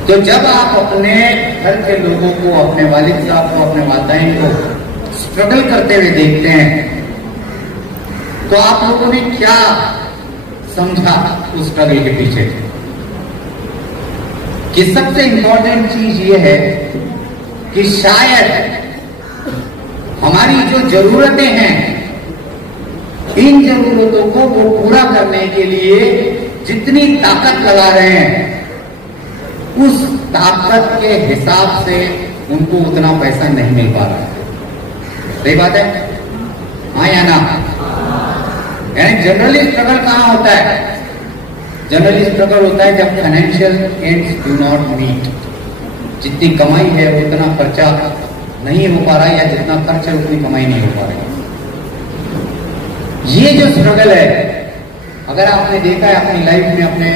तो जब आप अपने घर के लोगों को, अपने वालिद साहब को, अपने वालिदैन को स्ट्रगल करते हुए देखते हैं, तो आप लोगों ने क्या समझा उस स्ट्रगल के पीछे? कि सबसे इंपॉर्टेंट चीज ये है कि शायद हमारी जो जरूरतें हैं, इन जरूरतों को वो पूरा करने के लिए जितनी ताकत लगा रहे हैं, उस ताकत के हिसाब से उनको उतना पैसा नहीं मिल पा रहा है। सही बात है? हाँ या ना? यानी जनरली स्ट्रगल कहां होता है? जनरली स्ट्रगल होता है जब financial ends do not meet. जितनी कमाई है उतना खर्चा नहीं हो पा रहा है, या जितना खर्च है उतनी कमाई नहीं हो पा रही। ये जो स्ट्रगल है, अगर आपने देखा है अपनी लाइफ में, अपने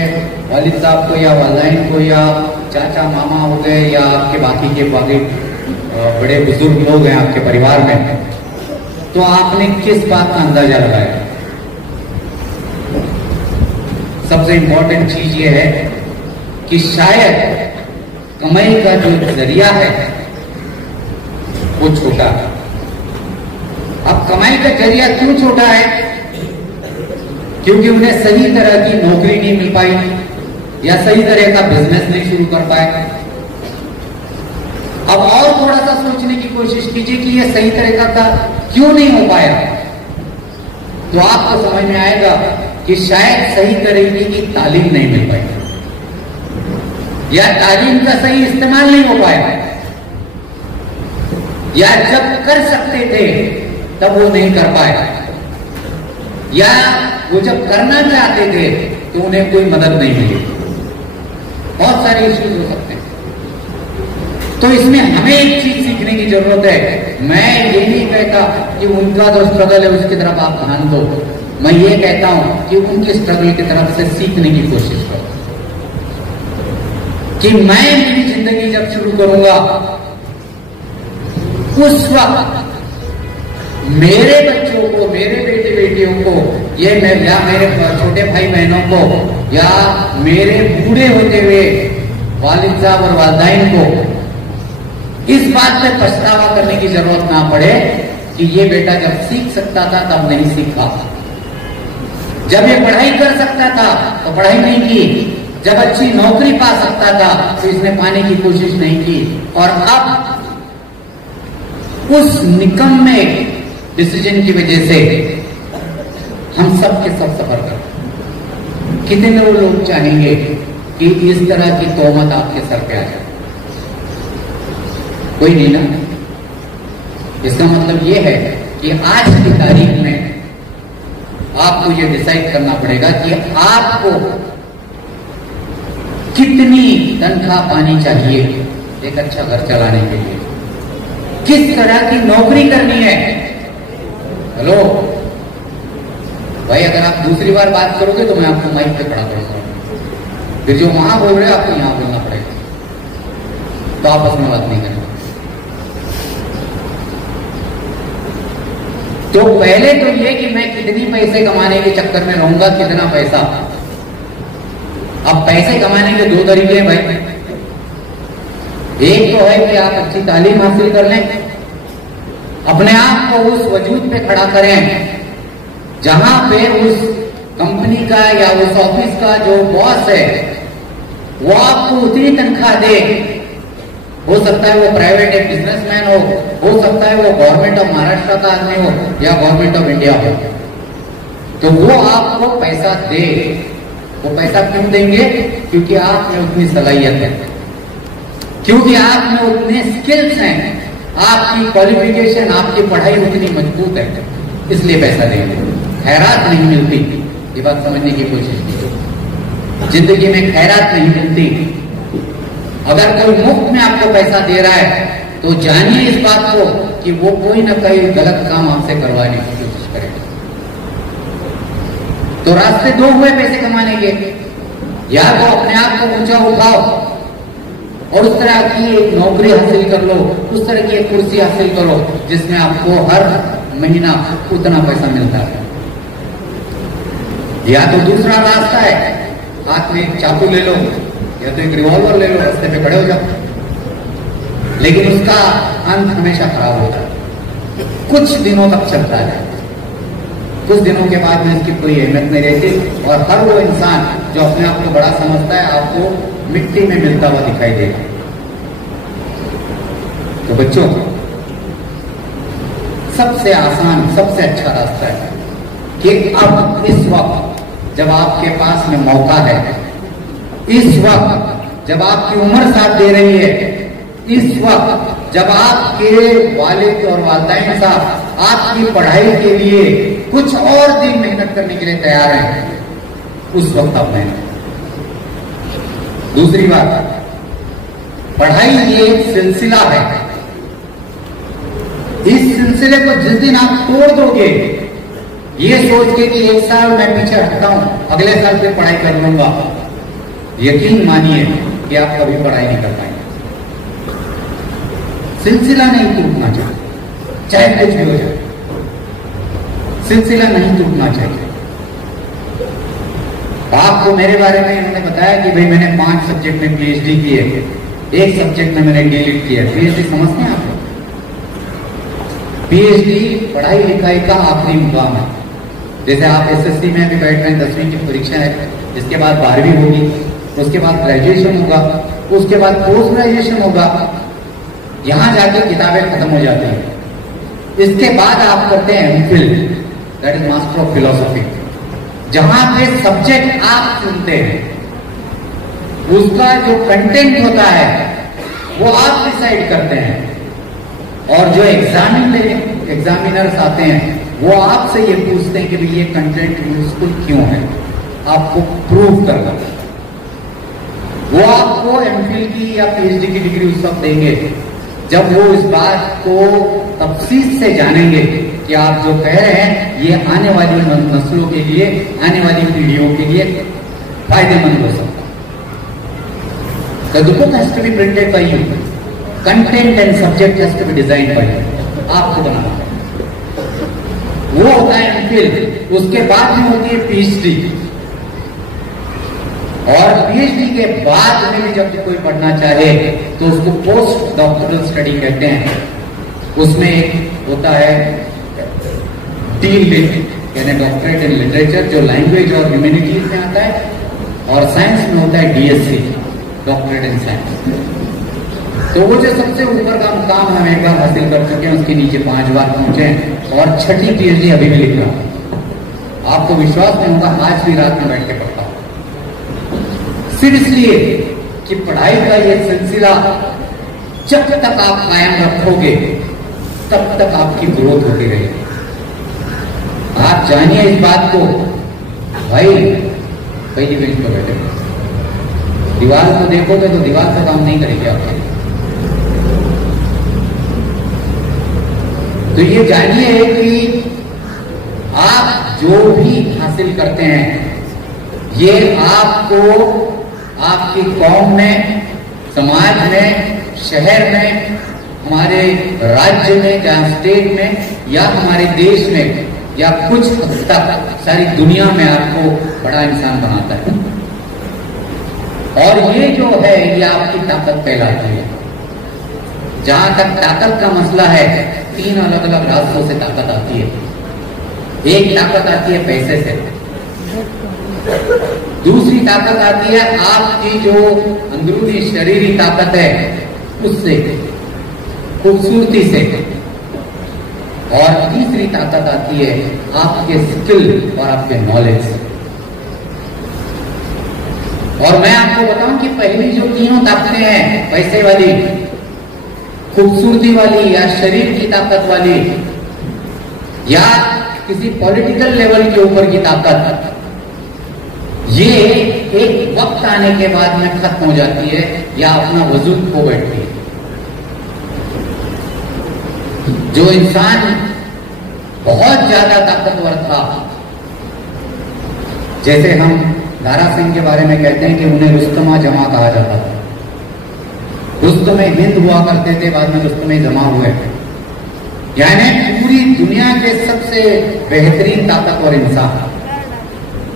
वालिद साहब को या वालिदैन को या चाचा मामा हो गए या आपके बाकी के बड़े बुजुर्ग लोग हैं आपके परिवार में, तो आपने किस बात का अंदाजा लगाया? सबसे इंपॉर्टेंट चीज ये है कि शायद कमाई का जो जरिया है वो छोटा है। अब कमाई का जरिया क्यों छोटा है? क्योंकि उन्हें सही तरह की नौकरी नहीं मिल पाई या सही तरह का बिजनेस नहीं शुरू कर पाए। अब और थोड़ा सा सोचने की कोशिश कीजिए कि ये सही तरीका का क्यों नहीं हो पाया, तो आपको समझ में आएगा कि शायद सही तरीके की तालीम नहीं मिल पाई, या तालीम का सही इस्तेमाल नहीं हो पाया, या जब कर सकते थे तब वो नहीं कर पाए, या वो जब करना चाहते थे तो उन्हें कोई मदद नहीं मिली। बहुत सारे इश्यूज हो सकते हैं। तो इसमें हमें एक चीज सीखने की जरूरत है। मैं ये नहीं कहता कि उनका जो स्ट्रगल है उसकी तरफ आप ध्यान दो, मैं ये कहता हूं कि उनके स्ट्रगल की तरफ से सीखने की कोशिश करो। कि मैं मेरी जिंदगी जब शुरू करूंगा उस वक्त मेरे बच्चों को, मेरे बेटे बेटियों को, या मेरे छोटे भाई बहनों को, या मेरे बूढ़े होते हुए वालिद साहब और वालिदैन को इस बात पे पछतावा करने की जरूरत ना पड़े कि ये बेटा जब सीख सकता था तब नहीं सीखा, जब ये पढ़ाई कर सकता था तो पढ़ाई नहीं की, जब अच्छी नौकरी पा सकता था तो इसने पाने की कोशिश नहीं की, और अब उस निकम्मे डिसीजन की वजह से हम सब के सब सफर कर। कितने लोग चाहेंगे कि इस तरह की तोहमत आपके सर पे आ जाए? कोई नहीं ना। इसका मतलब ये है कि आज की तारीख में आपको ये डिसाइड करना पड़ेगा कि आपको कितनी तनख्वाह पानी चाहिए एक अच्छा घर चलाने के लिए, किस तरह की नौकरी करनी है। हेलो भाई, अगर आप दूसरी बार बात करोगे तो मैं आपको माइक पे खड़ा करूंगा, फिर जो वहां बोल रहे हैं आपको यहां बोलना पड़ेगा, तो आपस में बात नहीं करेंगे। तो पहले तो ये कि मैं कितनी पैसे कमाने के चक्कर में रहूंगा, कितना पैसा। अब पैसे कमाने के दो तरीके हैं भाई। एक तो है कि आप अच्छी तालीम हासिल कर लें, अपने आप को उस वजूद पे खड़ा करें जहां पे उस कंपनी का या उस ऑफिस का जो बॉस है वो आपको उतनी तनख्वाह दे। हो सकता है वो प्राइवेट एक बिजनेसमैन हो सकता है वो गवर्नमेंट ऑफ महाराष्ट्र का आदमी हो या गवर्नमेंट ऑफ इंडिया हो, तो वो आपको पैसा दे। वो पैसा क्यों देंगे? क्योंकि आप में उतनी सलाहियत है, क्योंकि आप में उतने स्किल्स हैं, आपकी क्वालिफिकेशन, आपकी पढ़ाई उतनी मजबूत है, इसलिए पैसा देंगे। खैरात नहीं मिलती, ये बात समझने की कोशिश कीजिए। जिंदगी में खैरात नहीं मिलती। अगर कोई मुफ्त में आपको पैसा दे रहा है तो जानिए इस बात को कि वो कोई ना कोई गलत काम आपसे करवाने की कोशिश करेगा। तो रास्ते दो हुए पैसे कमाने के, या तो अपने आप को ऊंचा उठाओ और उस तरह की एक नौकरी हासिल कर लो, उस तरह की एक कुर्सी हासिल करो जिसमें आपको हर महीना उतना पैसा मिलता है। या तो दूसरा रास्ता है, हाथ में एक चाकू ले लो या तो एक रिवॉल्वर ले लो, रास्ते पे खड़े हो जाओ। लेकिन उसका अंत हमेशा खराब होता है, कुछ दिनों तक चलता है, कुछ दिनों के बाद में इसकी कोई अहमियत नहीं रहती और हर वो इंसान जो अपने आप को बड़ा समझता है आपको मिट्टी में मिलता हुआ दिखाई देगा। तो बच्चों, सबसे आसान, सबसे अच्छा रास्ता है कि अब इस वक्त जब आपके पास में मौका है, इस वक्त जब आपकी उम्र साथ दे रही है, इस वक्त जब आपके वालिद और वालिदैन साहब आपकी पढ़ाई के लिए कुछ और दिन मेहनत करने के लिए तैयार हैं, उस वक्त आप मेहनत। दूसरी बात, पढ़ाई ये एक सिलसिला है। इस सिलसिले को जिस दिन आप तोड़ दोगे ये सोच के कि एक साल मैं पीछे हटता हूं, अगले साल फिर पढ़ाई कर लूंगा, यकीन मानिए कि आप कभी पढ़ाई नहीं कर पाएंगे। सिलसिला नहीं टूटना चाहिए, चाहे कुछ भी हो जाए, सिलसिला नहीं टूटना चाहिए। आपको मेरे बारे में इन्होंने बताया कि भाई मैंने 5 सब्जेक्ट में पीएचडी की है, एक सब्जेक्ट में मैंने डीलिट किया। पीएचडी समझते हैं आप? पीएचडी पढ़ाई लिखाई का आखिरी मुकाम है। जैसे आप एसएससी में भी बैठ रहे हैं, 10वीं की परीक्षा है, इसके बाद 12वीं होगी, उसके बाद ग्रेजुएशन होगा, उसके बाद पोस्ट ग्रेजुएशन होगा, यहां जाके किताबें खत्म हो जाती हैं। इसके बाद आप करते हैं MPhil, that is master of philosophy, जहां पे सब्जेक्ट आप चुनते हैं, उसका जो कंटेंट होता है वो आप डिसाइड करते हैं, और जो एग्जामिनर्स आते हैं वो आपसे ये पूछते हैं कि भाई ये कंटेंट यूजफुल क्यों है, आपको प्रूव करना। वो आपको एमफिल की या पीएचडी की डिग्री उस वक्त देंगे जब वो इस बात को तफसील से जानेंगे कि आप जो कह रहे हैं ये आने वाली नस्लों के लिए, आने वाली पीढ़ियों के लिए फायदेमंद हो सकता है। The book has to be printed by you. Content and subject has to be designed by you. आपको बनाना है। वो होता है एमफिल, उसके बाद में होती है पीएचडी, और पीएचडी के बाद में भी जब कोई पढ़ना चाहे तो उसको पोस्ट डॉक्टरल स्टडी कहते हैं। उसमें एक होता है DLit, यानी डॉक्टरेट इन लिटरेचर, जो लैंग्वेज और ह्यूमैनिटीज में आता है, और साइंस में होता है DSc, डॉक्टरेट इन साइंस। तो वो जो सबसे ऊपर का मुकाम हम एक बार हासिल कर चुके हैं, उसके नीचे 5 बार पहुंचे, और 6ठी पीएचडी अभी भी लिख रहा हूं। आपको विश्वास नहीं होगा, आज भी रात में बैठ के पढ़ता हूं, सिर्फ इसलिए कि पढ़ाई का ये सिलसिला जब तक आप कायम रखोगे तब तक आपकी ग्रोथ होती रहेगी। आप जानिए इस बात को। भाई पहली बेंच पर बैठे, दीवार को देखोगे तो दीवार का काम नहीं करेगी आपके। तो ये जानिए कि आप जो भी हासिल करते हैं ये आपको आपकी कौम में, समाज में, शहर में, हमारे राज्य में या स्टेट में या हमारे देश में या कुछ हद तक सारी दुनिया में आपको बड़ा इंसान बनाता है। और ये जो है ये आपकी ताकत कहलाती है। जहां तक ताकत का मसला है, 3 अलग अलग रास्तों से ताकत आती है। एक ताकत आती है पैसे से, दूसरी ताकत आती है आपकी जो अंदरूनी शरीरी ताकत है उससे, खूबसूरती से, और तीसरी ताकत आती है आपके स्किल और आपके नॉलेज से। और मैं आपको बताऊं कि पहली जो तीनों ताकतें हैं, पैसे वाली, खूबसूरती वाली या शरीर की ताकत वाली या किसी पॉलिटिकल लेवल के ऊपर की ताकत, ये एक वक्त आने के बाद में खत्म हो जाती है या अपना वजूद खो बैठती है। जो इंसान बहुत ज्यादा ताकतवर था, जैसे हम दारा सिंह के बारे में कहते हैं कि उन्हें रुस्तमा जमा कहा जाता था। रुस्तमे हिंद हुआ करते थे, बाद में रुस्तमे जमा हुए। यानी पूरी दुनिया के सबसे बेहतरीन ताकतवर इंसान।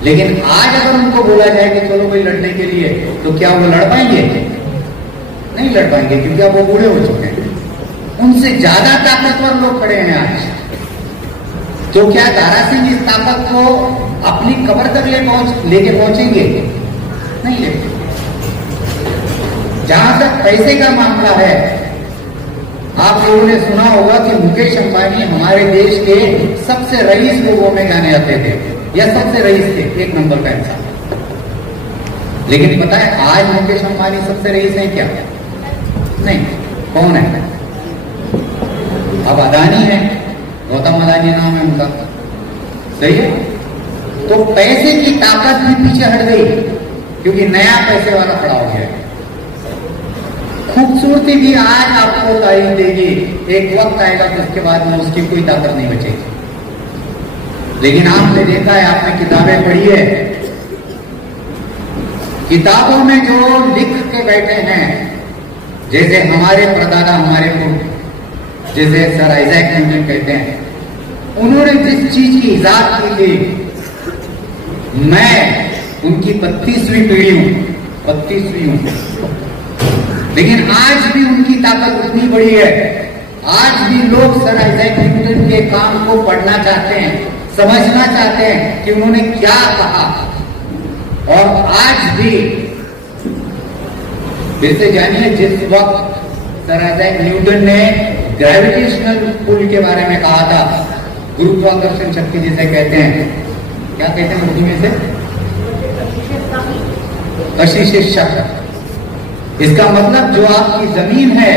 लेकिन आज अगर उनको बोला जाए कि चलो भाई लड़ने के लिए, तो क्या वो लड़ पाएंगे? नहीं लड़ पाएंगे, क्योंकि अब वो बूढ़े हो चुके हैं। उनसे ज्यादा ताकतवर लोग खड़े हैं आज। तो क्या दारा सिंह इस ताकत को अपनी कब्र तक लेके पहुंचेंगे? नहीं लेके। जहां तक पैसे का मामला है, आप लोगों ने सुना होगा कि मुकेश अंबानी हमारे देश के सबसे रईस लोगों में जाने जाते थे, या सबसे रईस थे, 1 नंबर का इंसान। लेकिन पता है आज मुकेश अंबानी सबसे रईस है क्या? नहीं। कौन है? अब अदानी है, गौतम अदानी नाम है उनका, सही है। तो पैसे की ताकत भी पीछे हट गई, क्योंकि नया पैसे वाला खड़ा हो गया। खूबसूरती भी आज आपको तारीफ देगी, एक वक्त आएगा जिसके बाद में उसकी कोई ताकत नहीं बचेगी। लेकिन आपने देखा है, आपने किताबें पढ़ी है, किताबों में जो लिख के बैठे हैं, जैसे हमारे परदादा, हमारे पूर्व, जैसे सर आइजैक न्यूटन कहते हैं, उन्होंने जिस चीज की इजाद की थी, मैं उनकी 32वीं पीढ़ी हूं, 32वीं हूं। लेकिन आज भी उनकी ताकत उतनी बड़ी है। आज भी लोग सर आइजैक न्यूटन के काम को पढ़ना चाहते हैं, समझना चाहते हैं कि उन्होंने क्या कहा। और आज भी फिर से जानिए, जिस वक्त सर आइजैक न्यूटन ने ग्रेविटेशनल पुल के बारे में कहा था, गुरुत्वाकर्षण शक्ति जिसे कहते हैं, क्या कहते हैं उर्दू में से? कशिश शक्ति। इसका मतलब जो आपकी जमीन है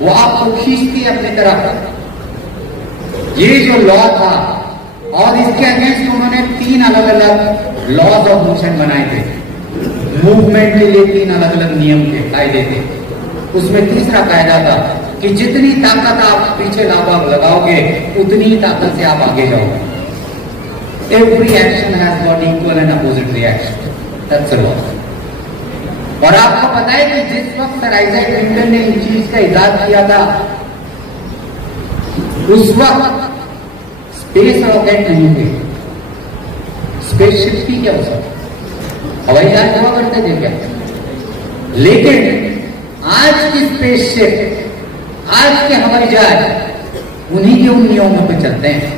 वो आपको खींचती है अपनी तरफ। ये जो लॉ था, और इसके अगेंस्ट उन्होंने 3 अलग अलग लॉज ऑफ मोशन बनाए थे। मूवमेंट के लिए 3 अलग अलग नियम थे, कायदे थे। उसमें तीसरा कायदा था कि जितनी ताकत आप पीछे लगाओगे उतनी ही ताकत से आप आगे जाओगे। Every action has got equal and opposite reaction, that's a law. और आपको पता है कि जिस वक्त सर आइजैक न्यूटन ने इन चीज का इजाद किया था, उस वक्त स्पेस रॉकेट नहीं थे, स्पेसशिप थी क्या उस वक्त? हवाई जहाज हुआ करते थे क्या? लेकिन आज की स्पेसशिप, आज के हवाई जहाज उन्हीं के उन नियमों पर चलते हैं।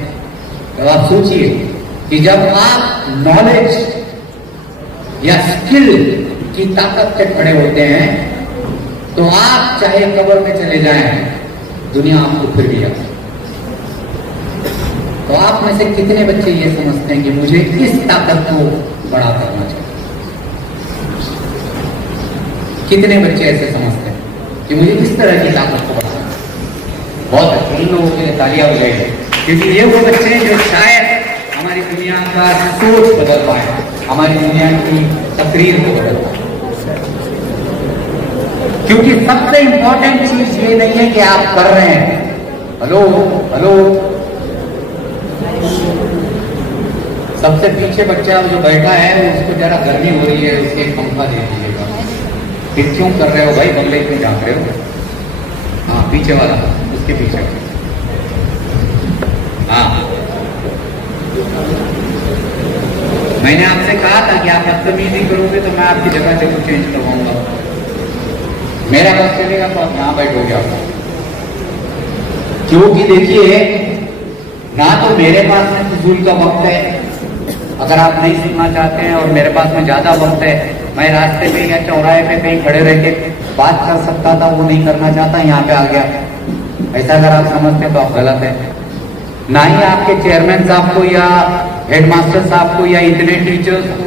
तो आप सोचिए कि जब आप नॉलेज या स्किल की ताकत से खड़े होते हैं, तो आप चाहे कब्र में चले जाएं, दुनिया आपको फिर भी आती। तो आप में से कितने बच्चे ये समझते हैं कि मुझे इस ताकत को बड़ा करना चाहिए? कितने बच्चे ऐसे समझते हैं? कि मुझे किस तरह की ताकत को बढ़ाना। बहुत अच्छे, इन लोगों के लिए तालियां बजाइए, क्योंकि ये वो बच्चे हैं जो शायद हमारी दुनिया का सोच बदल पाए, हमारी दुनिया की तकरीर को बदल पाए। क्योंकि सबसे इंपॉर्टेंट चीज ये नहीं है कि आप कर रहे हैं। हेलो हेलो, सबसे पीछे बच्चा जो बैठा है उसको जरा गर्मी हो रही है, उसके एक पंखा दे दीजिएगा। फिर क्यों कर रहे हो भाई, बंगले क्यों झांक रहे हो? हाँ पीछे वाला, उसके पीछे। हाँ मैंने आपसे कहा था कि आप बदतमीजी करोगे तो मैं आपकी जगह जरूर चेंज करवाऊंगा। मेरा बस चलेगा तो आप यहां बैठोगे आप। क्योंकि देखिए, ना तो मेरे पास में फिजूल का वक्त है, अगर आप नहीं सुनना चाहते हैं, और मेरे पास में ज्यादा वक्त है, मैं रास्ते पे या चौराहे पे कहीं खड़े रह के बात कर सकता था, वो नहीं करना चाहता, यहाँ पे आ गया। ऐसा अगर आप समझते तो आप गलत है। ना ही आपके चेयरमैन साहब को या हेडमास्टर साहब को या इतने टीचर्स को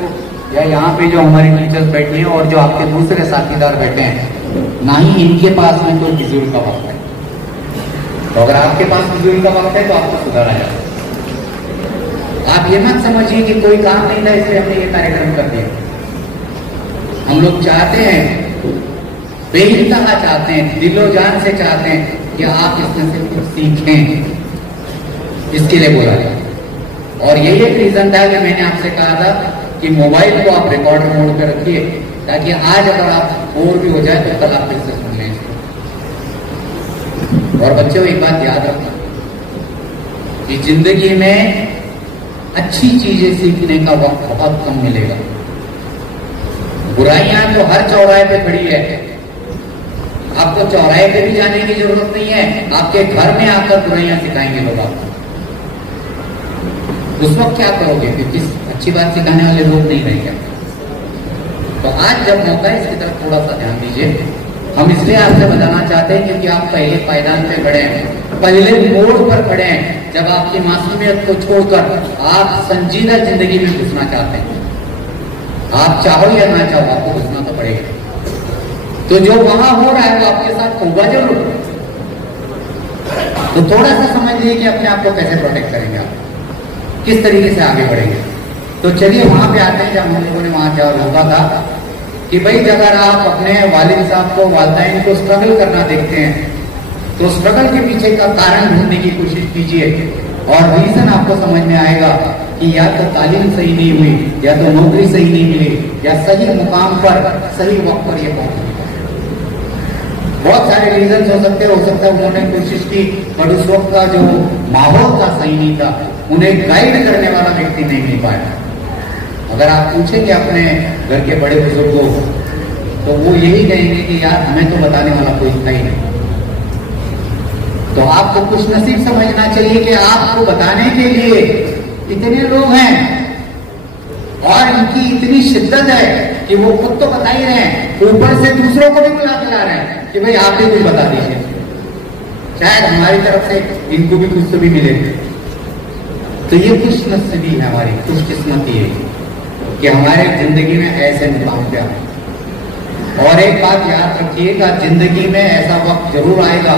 या यहाँ पे जो हमारी टीचर्स बैठी हैं और जो आपके दूसरे साथीदार बैठे हैं, ना ही इनके पास में कोई फिजूल का वक्त है। तो अगर आपके पास फिजूल का वक्त है तो आपको सुधारा जाए। आप ये मत समझिए कि कोई काम नहीं था इसलिए हमने ये कार्यक्रम कर दिया। हम लोग चाहते हैं, बेइंतहा चाहते हैं, दिलो जान से चाहते हैं कि आप इसमें से कुछ सीखें, इसके लिए बोला जाए। और यही एक रीजन था कि मैंने आपसे कहा था कि मोबाइल को आप रिकॉर्डर मोड पे रखिए, ताकि आज अगर आप बोर भी हो जाए तो कल आप फिर से सुन लें। और बच्चों एक बात याद रखना कि जिंदगी में अच्छी चीजें सीखने का वक्त बहुत कम मिलेगा। बुराइयां तो हर चौराहे पे खड़ी है, आपको चौराहे पे भी जाने की जरूरत नहीं है, आपके घर में आकर बुराइयां सिखाएंगे लोग आपको। उस वक्त क्या करोगे, क्योंकि अच्छी बात सिखाने वाले लोग नहीं रहेंगे। तो आज जब मौका है, इसकी तरफ थोड़ा सा ध्यान दीजिए। हम इसलिए आपसे बताना चाहते हैं क्योंकि आप पहले पायदान पे खड़े हैं, पहले मोड़ पर खड़े हैं, जब आपकी मासूमियत को छोड़कर आप संजीदा जिंदगी में घुसना चाहते हैं। आप चाहो या ना चाहो, आपको घुसना तो पड़ेगा। तो जो वहां हो रहा है वो आपके साथ होगा जरूर। तो थोड़ा सा समझ लीजिए कि अपने आप को कैसे प्रोटेक्ट करेंगे, आप किस तरीके से आगे बढ़ेंगे। तो चलिए वहां पे आते हैं जब हम लोगों ने वहां क्या रोका था कि भाई अगर आप अपने वालिद साहब को, वालिदैन को स्ट्रगल करना देखते हैं तो स्ट्रगल के पीछे का कारण ढूंढने की कोशिश कीजिए, और रीजन आपको समझ में आएगा कि या तो तालीम सही नहीं हुई, या तो नौकरी सही नहीं मिली, या सही मुकाम पर सही वक्त पर ये पहुंच नहीं पाए। बहुत सारे रीजन हो सकते हैं उन्होंने कोशिश की पर उस वक्त का जो माहौल था सही नहीं था, उन्हें गाइड करने वाला व्यक्ति नहीं मिल पाया। अगर आप पूछेंगे अपने घर के बड़े बुजुर्गों तो वो यही कहेंगे कि यार हमें तो बताने वाला कोई था ही नहीं। तो आपको कुछ नसीब समझना चाहिए कि आपको बताने के लिए इतने लोग हैं और इनकी इतनी शिद्दत है कि वो खुद तो बता ही रहे हैं, ऊपर से दूसरों को भी बुला के ला रहे हैं कि भाई आप भी कुछ बता दीजिए। शायद हमारी तरफ से इनको भी कुछ तो भी मिले। तो ये खुश नसीबी है, हमारी खुशकिस्मती है कि हमारे जिंदगी में ऐसे मुकाम पे आए। और एक बात याद रखिएगा, जिंदगी में ऐसा वक्त जरूर आएगा,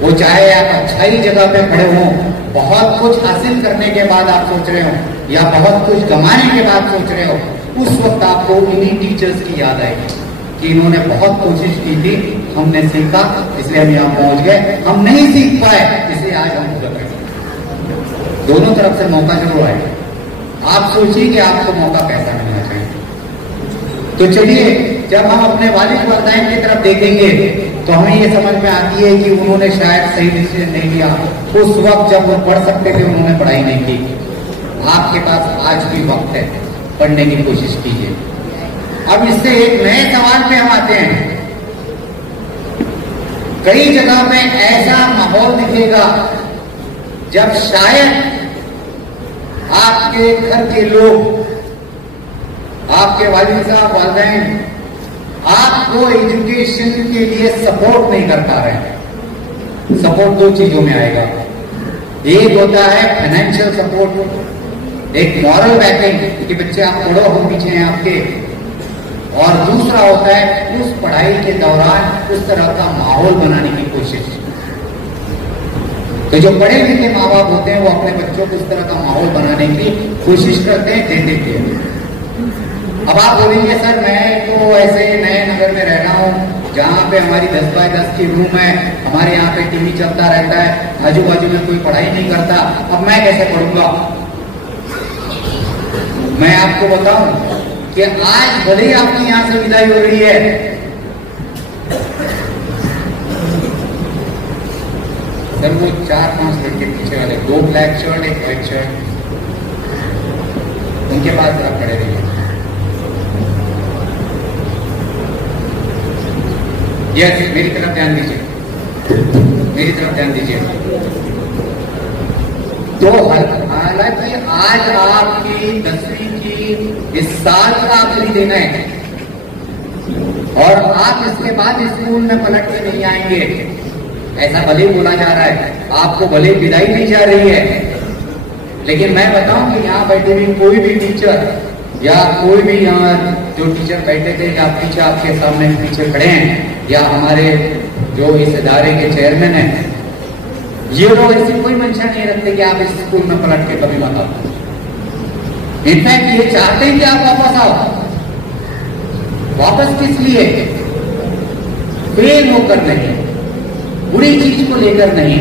वो चाहे आप अच्छाई जगह पे खड़े हों, बहुत कुछ हासिल करने के बाद आप सोच रहे हो, या बहुत कुछ गंवाने के बाद सोच रहे हो, उस वक्त आपको इन्हीं टीचर्स की याद आएगी कि इन्होंने बहुत कोशिश की थी, हमने सीखा इसलिए हम यहाँ पहुंच गए, हम नहीं सीख पाए इसलिए आज हम भुगत रहे। दोनों तरफ से मौका जरूर आएगा। आप सोचिए कि आपको मौका कैसा मिलना चाहिए। तो चलिए, जब हम अपने वालिद वालिदैन की तरफ देखेंगे तो हमें ये समझ में आती है कि उन्होंने शायद सही डिसीजन नहीं लिया। उस वक्त जब वो पढ़ सकते थे उन्होंने पढ़ाई नहीं की। आपके पास आज भी वक्त है, पढ़ने की कोशिश कीजिए। अब इससे एक नए सवाल पे हम आते हैं। कई जगह पे ऐसा माहौल दिखेगा जब शायद आपके घर के लोग, आपके वालिद साहब, वालिदैन आपको एजुकेशन के लिए सपोर्ट नहीं कर पा रहे हैं। सपोर्ट दो चीजों में आएगा, एक होता है फाइनेंशियल सपोर्ट, एक मॉरल बैकिंग कि बच्चे आप पढ़ो, हम पीछे हैं आपके, और दूसरा होता है उस पढ़ाई के दौरान उस तरह का माहौल बनाने की कोशिश। तो जो पढ़े लिखे माँ बाप होते हैं वो अपने बच्चों को उस तरह का माहौल बनाने की कोशिश करते हैं, देते भी हैं। अब आप बोलेंगे सर मैं तो ऐसे नए नगर में रह रहा हूँ जहाँ पे हमारी 10 बाय 10 की रूम है, हमारे यहाँ पे टीवी चलता रहता है, आजू बाजू में कोई पढ़ाई नहीं करता, अब मैं कैसे पढ़ूंगा? मैं आपको बताऊं कि आज भले ही आपकी यहां से विदाई हो रही है, सर वो 4-5 लड़के पीछे वाले, 2 ब्लैक शर्ट 1 व्हाइट शर्ट, उनके पास आप खड़े रहिए। यस, मेरी तरफ ध्यान दीजिए, मेरी तरफ ध्यान दीजिए। तो हालांकि आज आपकी 10वीं की इस साल का आखिरी दिन है और आप इसके बाद स्कूल में पलट के नहीं आएंगे, ऐसा भले बोला जा रहा है, आपको भले विदाई दी जा रही है, लेकिन मैं बताऊं कि यहाँ बैठे हुए कोई भी टीचर या कोई भी यहाँ जो टीचर बैठे थे या पीछे आपके सामने पीछे खड़े हैं या हमारे जो इस इदारे के चेयरमैन हैं, ये लोग ऐसी कोई मंशा नहीं रखते कि आप इस स्कूल में पलट के कभी मत आओ। इनफैक्ट ये चाहते हैं कि आप वापस आओ। वापस किस लिए? फेल होकर नहीं, बुरी चीज को लेकर नहीं,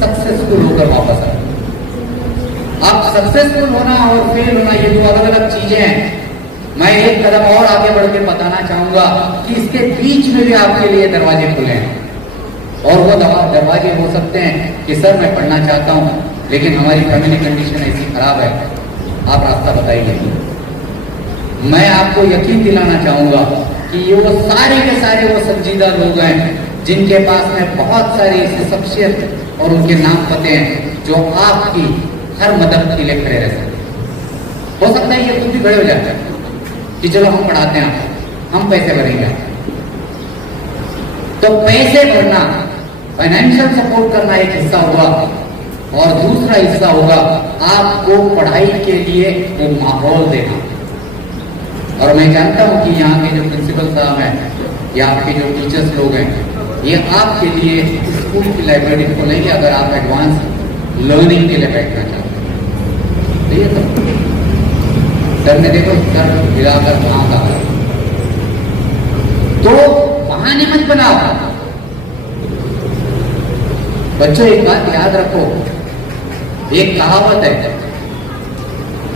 सक्सेसफुल होकर वापस आओ। अब सक्सेसफुल होना और फेल होना ये 2 अलग अलग चीजें हैं। मैं एक कदम और आगे बढ़ के बताना चाहूंगा कि इसके बीच में भी आपके लिए दरवाजे खुले हैं और वो दरवाजे हो सकते हैं कि सर मैं पढ़ना चाहता हूं लेकिन हमारी फैमिली कंडीशन ऐसी खराब है, आप रास्ता बताइए। मैं आपको यकीन दिलाना चाहूंगा कि ये वो सारे के सारे वो संजीदा लोग हैं जिनके पास में बहुत सारी ऐसी शख्सियत और उनके नाम पते हैं जो आपकी हर मदद के लिए खड़े रह सकते। हो सकता है ये खुद भी खड़े हो जाते हैं कि चलो हम पढ़ाते हैं, हम पैसे भरेंगे। तो पैसे भरना, फाइनेंशियल सपोर्ट करना एक हिस्सा होगा और दूसरा हिस्सा होगा आपको पढ़ाई के लिए वो माहौल देना। और मैं जानता हूं कि यहाँ के जो प्रिंसिपल साहब हैं या आपके जो टीचर्स लोग हैं, ये आपके लिए स्कूल की लाइब्रेरी खोलेंगे अगर आप एडवांस लर्निंग के लिए बैठना चाहते हैं। ठीक है सर ने देखो सर मिलाकर वहां का, तो बहाने मत बनाओ। बच्चों एक बात याद रखो, एक कहावत है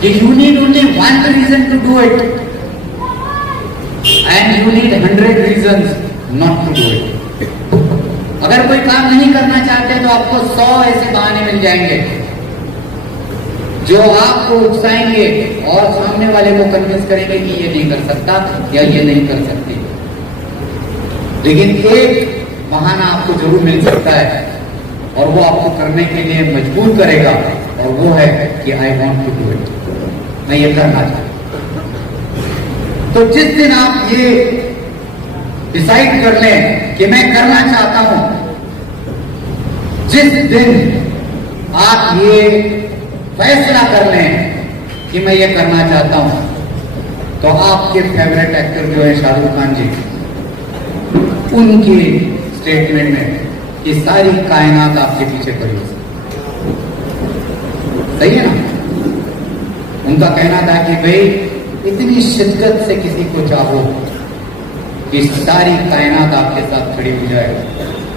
कि you need only 1 reason to do it and you need 100 reasons not to do it. अगर कोई काम नहीं करना चाहते तो आपको 100 ऐसे बहाने मिल जाएंगे जो आपको उकसाएंगे और सामने वाले को कन्विंस करेंगे कि ये नहीं कर सकता या ये नहीं कर सकती। लेकिन एक बहाना आपको जरूर मिल सकता है और वो आपको करने के लिए मजबूर करेगा और वो है कि I want to do it, मैं ये करना चाहता हूं। तो जिस दिन आप ये डिसाइड कर लें कि मैं करना चाहता हूं, जिस दिन आप ये फैसला कर लें कि मैं ये करना चाहता हूं, तो आपके फेवरेट एक्टर जो है शाहरुख खान जी, उनकी स्टेटमेंट में कि सारी कायनात आपके पीछे खड़ी हो सकती, सही है ना? उनका कहना था कि भाई इतनी शिद्दत से किसी को चाहो कि सारी कायनात आपके साथ खड़ी हो जाए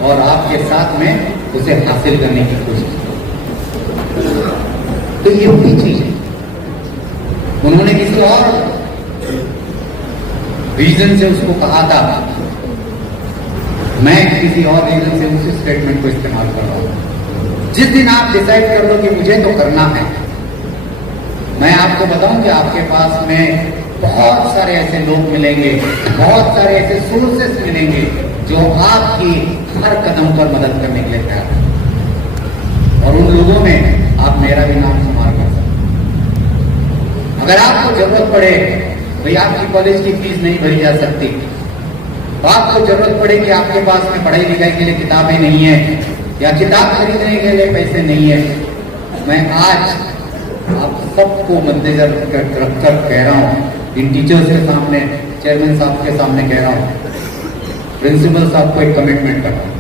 और आपके साथ में उसे हासिल करने की कोशिश। तो ये वही चीज है। उन्होंने किसी और रीजन से उसको कहा था, मैं किसी और रीजन से उसी स्टेटमेंट को इस्तेमाल कर रहा हूं। जिस दिन आप डिसाइड कर लो कि मुझे तो करना है, मैं आपको बताऊं कि आपके पास में बहुत सारे ऐसे लोग मिलेंगे, बहुत सारे ऐसे सोर्सेस मिलेंगे जो आपकी हर कदम पर मदद करने के लिए तैयार हैं। और उन लोगों में आप मेरा भी नाम शुमार कर सकते हैं। अगर आपको जरूरत पड़े, भाई आपकी कॉलेज की फीस नहीं भरी जा सकती, तो आपको जरूरत पड़े कि आपके पास में पढ़ाई लिखाई के लिए किताबें नहीं है या किताब खरीदने के लिए पैसे नहीं है, मैं आज आप सबको मद्देनजर रखकर कह रहा हूं इन टीचर्स के सामने चेयरमैन साहब के सामने कह रहा हूँ, प्रिंसिपल साहब को एक कमिटमेंट करता हूँ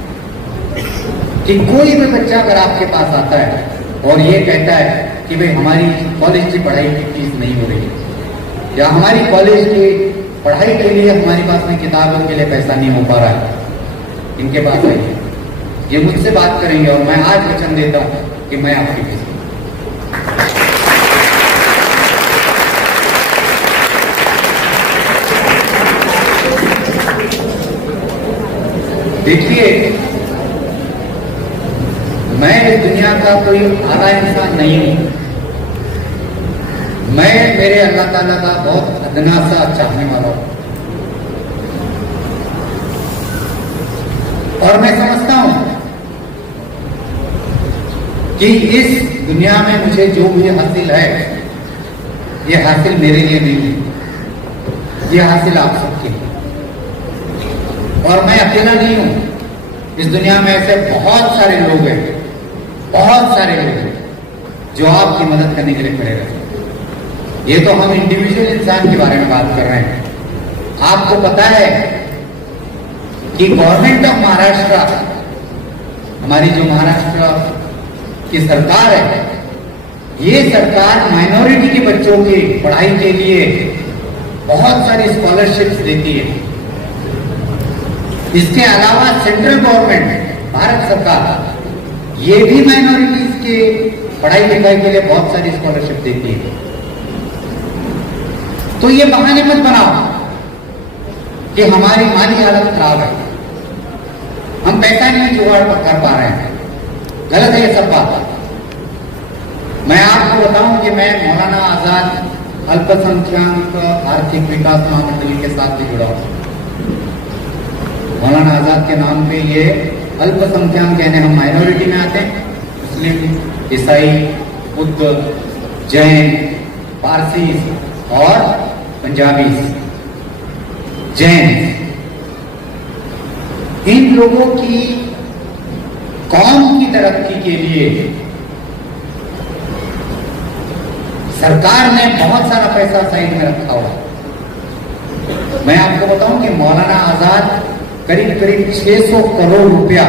कि कोई भी बच्चा अगर आपके पास आता है और ये कहता है कि भाई हमारी कॉलेज की पढ़ाई की फीस नहीं हो रही या हमारी कॉलेज की पढ़ाई के लिए हमारे पास में किताबों के लिए पैसा नहीं हो पा रहा है, इनके पास आइए, ये मुझसे बात करेंगे और मैं आज वचन देता हूं कि मैं आपकी फीस देखिए, मैं इस दुनिया का कोई आला इंसान नहीं हूं। मैं मेरे अल्लाह ताला का बहुत अदना सा चाहने वाला हूं और मैं समझता हूं कि इस दुनिया में मुझे जो भी हासिल है, ये हासिल मेरे लिए नहीं है, ये हासिल आप सबके लिए। और मैं अकेला नहीं हूं, इस दुनिया में ऐसे बहुत सारे लोग हैं, बहुत सारे लोग हैं जो आपकी मदद करने के लिए खड़े रहते हैं। ये तो हम इंडिविजुअल इंसान के बारे में बात कर रहे हैं। आपको पता है कि गवर्नमेंट ऑफ महाराष्ट्र, हमारी जो महाराष्ट्र की सरकार है, ये सरकार माइनॉरिटी के बच्चों की पढ़ाई के लिए बहुत सारी स्कॉलरशिप्स देती है। इसके अलावा सेंट्रल गवर्नमेंट, भारत सरकार, ये भी माइनॉरिटीज के पढ़ाई लिखाई के लिए बहुत सारी स्कॉलरशिप देती है। तो ये बहाने मत बनाओ कि हमारी माली हालत खराब है, हम पैसा नहीं जुगाड़ कर पा रहे हैं। गलत है ये सब बात। मैं आपको बताऊं कि मैं मौलाना आजाद अल्पसंख्यक आर्थिक विकास महामंडली के साथ भी जुड़ा हूं। मौलाना आजाद के नाम पे ये अल्पसंख्यक यानी हम माइनॉरिटी में आते हैं, मुस्लिम, ईसाई, बुद्ध, जैन, पारसी और पंजाबी, जैन, इन लोगों की कौम की तरक्की के लिए सरकार ने बहुत सारा पैसा साइड में रखा हुआ। मैं आपको बताऊं कि मौलाना आजाद करीब करीब 600 करोड़ रुपया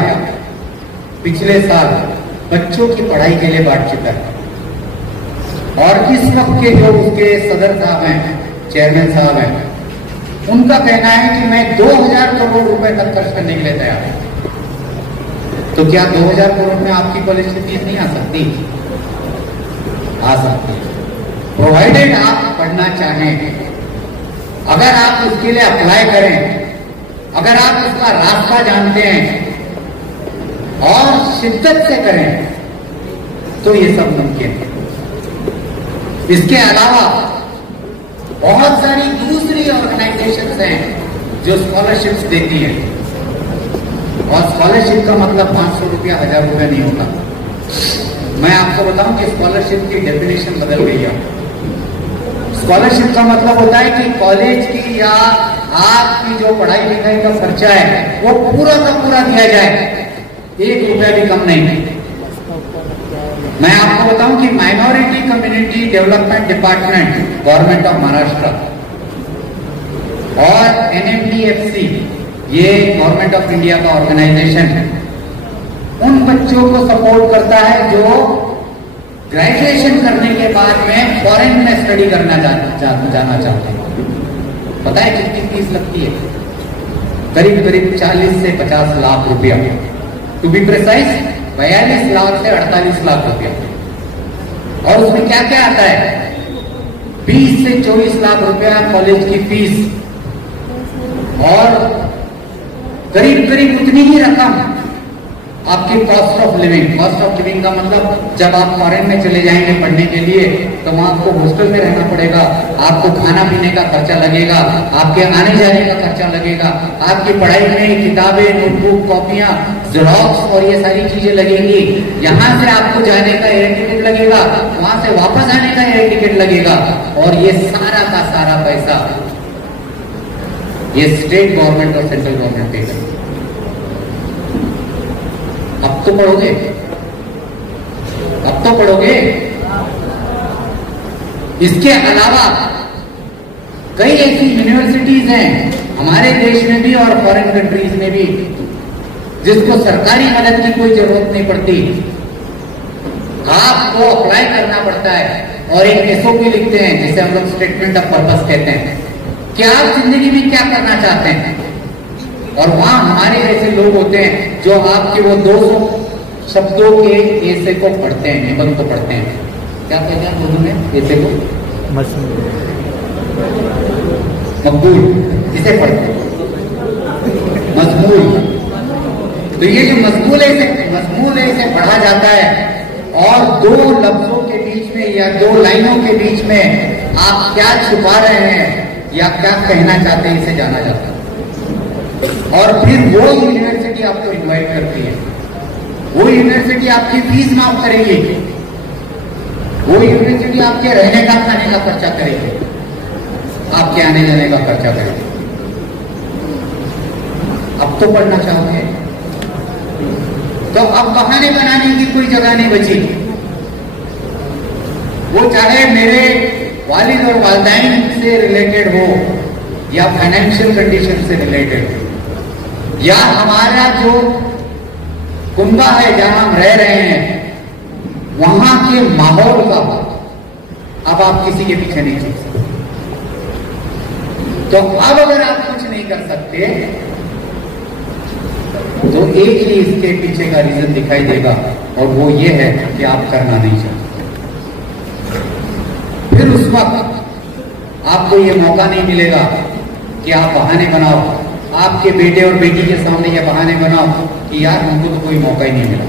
पिछले साल बच्चों की पढ़ाई के लिए बांट चुका है। और इस वक्त के जो उसके सदर साहब हैं, चेयरमैन साहब हैं, उनका कहना है कि मैं 2000 करोड़ रुपए तक खर्च करने के लिए तैयार हूं। तो क्या 2000 करोड़ में आपकी कॉलेज की फीस नहीं आ सकती? आ सकती, प्रोवाइडेड आप पढ़ना चाहें। अगर आप उसके लिए अप्लाई करें, अगर आप उसका रास्ता जानते हैं और शिद्दत से करें, तो ये सब मुमकिन है। इसके अलावा बहुत सारी दूसरी ऑर्गेनाइजेशंस हैं जो स्कॉलरशिप्स देती हैं। और स्कॉलरशिप का मतलब 500 रुपया, 1000 रुपया नहीं होता। मैं आपको बताऊं कि स्कॉलरशिप की डेफिनेशन बदल गई है। स्कॉलरशिप का मतलब होता है कि कॉलेज की या आपकी जो पढ़ाई लिखाई का खर्चा है वो पूरा का पूरा दिया जाए, 1 रुपया भी कम नहीं। मैं आपको बताऊं कि minority community development department, government of Maharashtra और NMDFC, ये गवर्नमेंट ऑफ इंडिया का ऑर्गेनाइजेशन है, उन बच्चों को सपोर्ट करता है जो ग्रेजुएशन करने के बाद में फॉरेन में स्टडी करना जाना चाहते हैं। पता है कितनी फीस लगती है? करीब करीब 40 से 50 लाख रुपया, टू बी प्रिसाइज 42 लाख से 48 लाख रुपया। और उसमें क्या क्या आता है? 20 से 24 लाख रुपया कॉलेज की फीस और करीब करीब उतनी ही रकम आपकी cost of living. Cost of living का मतलब जब आप फॉरेन में चले जाएंगे पढ़ने के लिए तो वहां आपको हॉस्टल में रहना पड़ेगा, आपको खाना पीने का खर्चा लगेगा, आपके आने जाने का खर्चा लगेगा, आपकी पढ़ाई में किताबें, नोटबुक, कॉपियां, जेरॉक्स और ये सारी चीजें लगेंगी। यहाँ से आपको जाने का एयर टिकट लगेगा, वहां से वापस आने का एयर टिकट लगेगा। और ये सारा का सारा पैसा ये स्टेट गवर्नमेंट और सेंट्रल गवर्नमेंट पे करेगी। अब तो पढ़ोगे, अब तो पढ़ोगे। इसके अलावा कई ऐसी यूनिवर्सिटीज हैं हमारे देश में भी और फॉरेन कंट्रीज में भी जिसको सरकारी मदद की कोई जरूरत नहीं पड़ती, आपको अप्लाई करना पड़ता है और एक एसओपी लिखते हैं जिसे हम लोग स्टेटमेंट ऑफ पर्पस कहते हैं कि आप जिंदगी में क्या करना चाहते हैं। और वहां हमारे ऐसे लोग होते हैं जो आपके वो 200 शब्दों के ऐसे को पढ़ते हैं, निबंध को पढ़ते हैं। क्या कहते हैं दोनों में ऐसे को? मकबूल, इसे पढ़ते हैं मजमूल। तो ये जो मजमूल है इसे पढ़ा जाता है और 2 लफ्जों के बीच में या 2 लाइनों के बीच में आप क्या छुपा रहे हैं या क्या कहना चाहते हैं इसे जाना जाता है। और फिर वो यूनिवर्सिटी आपको इनवाइट करती है, वो यूनिवर्सिटी आपकी फीस माफ करेगी, वो यूनिवर्सिटी आपके रहने का खाने का खर्चा करेगी, आपके आने जाने का खर्चा करेगी। अब तो पढ़ना चाहोगे तो अब बहाने बनाने की कोई जगह नहीं बची। वो चाहे मेरे वालिद और वालिदैन से रिलेटेड हो या फाइनेंशियल कंडीशन से रिलेटेड हो या हमारा जो कुंबा है जहां हम रह रहे हैं वहां के माहौल का, अब आप किसी के पीछे नहीं चल सकते। तो अब अगर आप कुछ नहीं कर सकते तो एक ही इसके पीछे का रीजन दिखाई देगा और वो ये है कि आप करना नहीं चाहते। फिर उस वक्त आपको ये मौका नहीं मिलेगा कि आप बहाने बनाओ, आपके बेटे और बेटी के सामने ये बहाने बनाओ कि यार हमको तो कोई मौका ही नहीं मिला।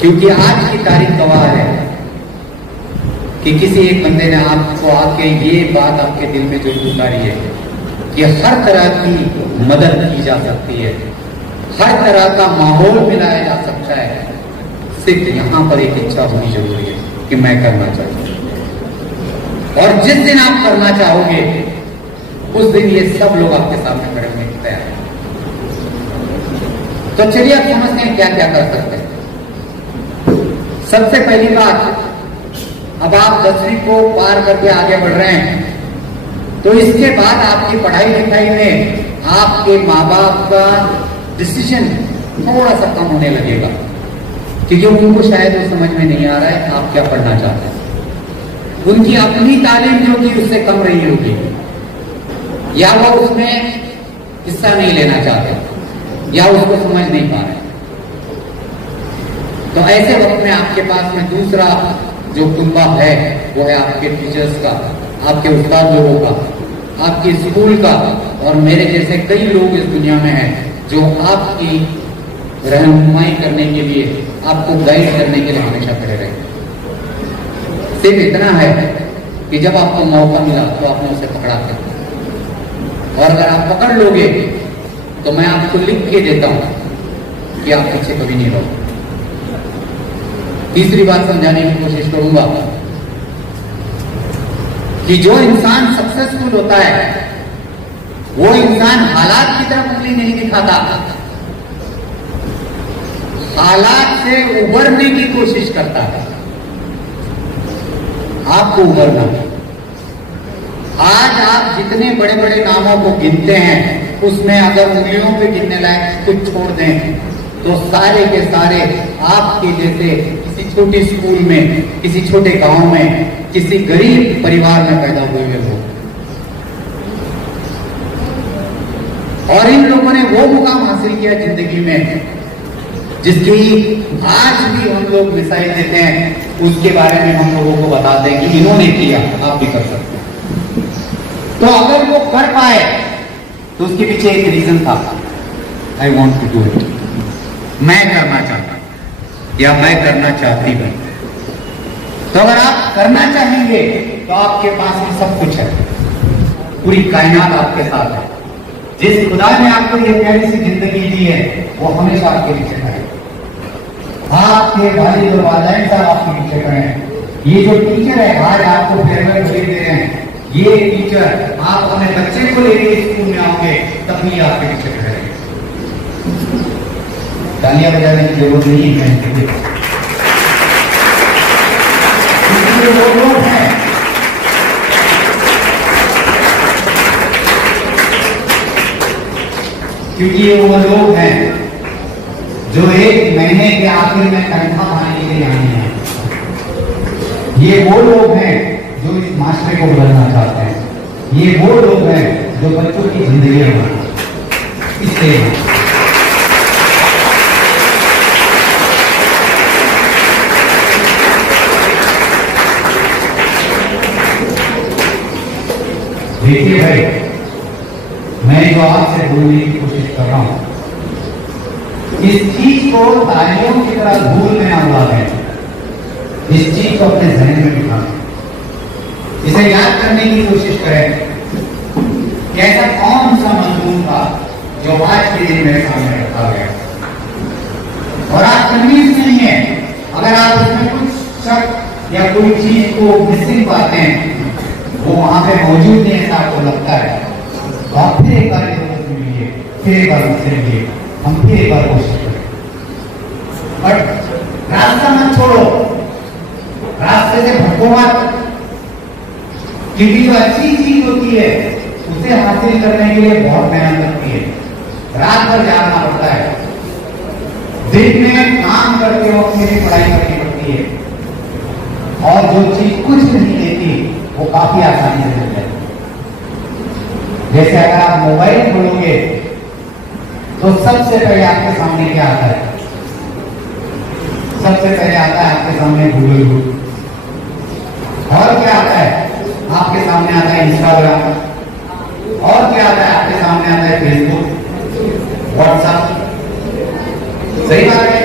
क्योंकि आज की तारीख गवाह है कि किसी एक बंदे ने आपको आके ये बात आपके दिल में जो उतारी है कि हर तरह की मदद की जा सकती है, हर तरह का माहौल मिलाया जा सकता है, सिर्फ यहां पर एक इच्छा होनी जरूरी है कि मैं करना चाहता हूं। और जिस दिन आप करना चाहोगे उस दिन ये सब लोग आपके सामने खड़े होने की तैयार हैं। तो चलिए आप समझते हैं क्या क्या कर सकते हैं। सबसे पहली बात, अब आप 10वीं को पार करके आगे बढ़ रहे हैं तो इसके बाद आपकी पढ़ाई लिखाई में आपके माँ बाप का डिसीजन थोड़ा सा कम होने लगेगा क्योंकि उनको शायद वो समझ में नहीं आ रहा है आप क्या पढ़ना चाहते हैं। उनकी अपनी तालीम जो कि उससे कम रही होगी या वो उसमें हिस्सा नहीं लेना चाहते या उसको समझ नहीं पा रहे। तो ऐसे वक्त में आपके पास में दूसरा जो कुंबा है वो है आपके टीचर्स का, आपके उस्ताद लोगों का, आपके स्कूल का और मेरे जैसे कई लोग इस दुनिया में हैं जो आपकी रहनुमाई करने के लिए, आपको गाइड करने के लिए हमेशा खड़े रहे। सिर्फ इतना है कि जब आपको मौका मिला तो आपने उसे पकड़ा कर, और अगर आप पकड़ लोगे तो मैं आपको लिख के देता हूं कि आप पीछे कभी नहीं रहोगे। तीसरी बात समझाने की कोशिश करूंगा कि जो इंसान सक्सेसफुल होता है वो इंसान हालात की तरफ उंगली नहीं दिखाता, हालात से उबरने की कोशिश करता है। आपको उबरना है। आज आप जितने बड़े बड़े नामों को गिनते हैं उसमें अगर उंगलियों पे गिनने लायक कुछ छोड़ दें तो सारे के सारे आपके जैसे किसी छोटे स्कूल में, किसी छोटे गांव में, किसी गरीब परिवार में पैदा हुए लोग। और इन लोगों ने वो मुकाम हासिल किया जिंदगी में जिसकी आज भी हम लोग मिसाइल देते हैं, उसके बारे में हम लोगों को बताते हैं कि इन्होंने किया, आप भी कर सकते हैं। तो अगर वो कर पाए तो उसके पीछे एक रीजन था, I want to do it, मैं करना चाहता या मैं करना चाहती हूं। तो अगर आप करना चाहेंगे तो आपके पास में सब कुछ है, पूरी कायनात आपके साथ है। जिस खुदा ने आपको ये प्यारी सी जिंदगी दी है वो हमेशा आपके पीछे खड़े हैं। आपके वालिद और वालिदैन साहब आपके पीछे खड़े हैं। ये जो टीचर है आज आपको फेयरवेल दे रहे हैं, ये टीचर आप अपने बच्चे को लेकर स्कूल में आओगे तब भी आपके पीछे खड़े हैं। तालियां बजाने की जरूरत नहीं है। वो लोग हैं क्योंकि ये वो लोग हैं जो एक महीने के आखिर में तनख्वाह पाने के लिए आए हैं। ये वो लोग हैं जो इस माशरे को बदलना चाहते हैं। ये वो लोग हैं जो बच्चों की जिंदगी बनाना। इसलिए देखिए भाई, मैं जो आपसे बोलने की कोशिश कर रहा हूं, इस चीज को तालियों की तरह धूल में आवा है। इस चीज को अपने जहन में बिठा, इसे याद करने की कोशिश करें कि ऐसा कौन सा मजमून था जो आज के दिन मेरे सामने रखा गया। और आप कन्विंस नहीं है, अगर आप उसमें कुछ शक या कोई चीज को मिसिंग पाते हैं, वो वहां पे मौजूद नहीं है, आपको लगता है, तो आप फिर एक बार मिलिए, फिर एक बार मुझसे मिलिए, हम फिर एक बार कोशिश करें। बट रास्ता मत छोड़ो, रास्ते से भटको मत, क्योंकि जो अच्छी चीज होती है उसे हासिल करने के लिए बहुत मेहनत लगती है, रात भर जागना पड़ता है, दिन में काम करते वक्त मेरी पढ़ाई करनी पड़ती है, और जो चीज कुछ नहीं देती वो काफी आसानी से मिल जाती है। जैसे अगर आप मोबाइल खोलोगे तो सबसे पहले आपके सामने क्या आता है? सबसे पहले आता है आपके सामने गूगल, और क्या आता है? आपके सामने आता है इंस्टाग्राम, और क्या आता है? आपके सामने आता है फेसबुक, व्हाट्सएप। सही बात है?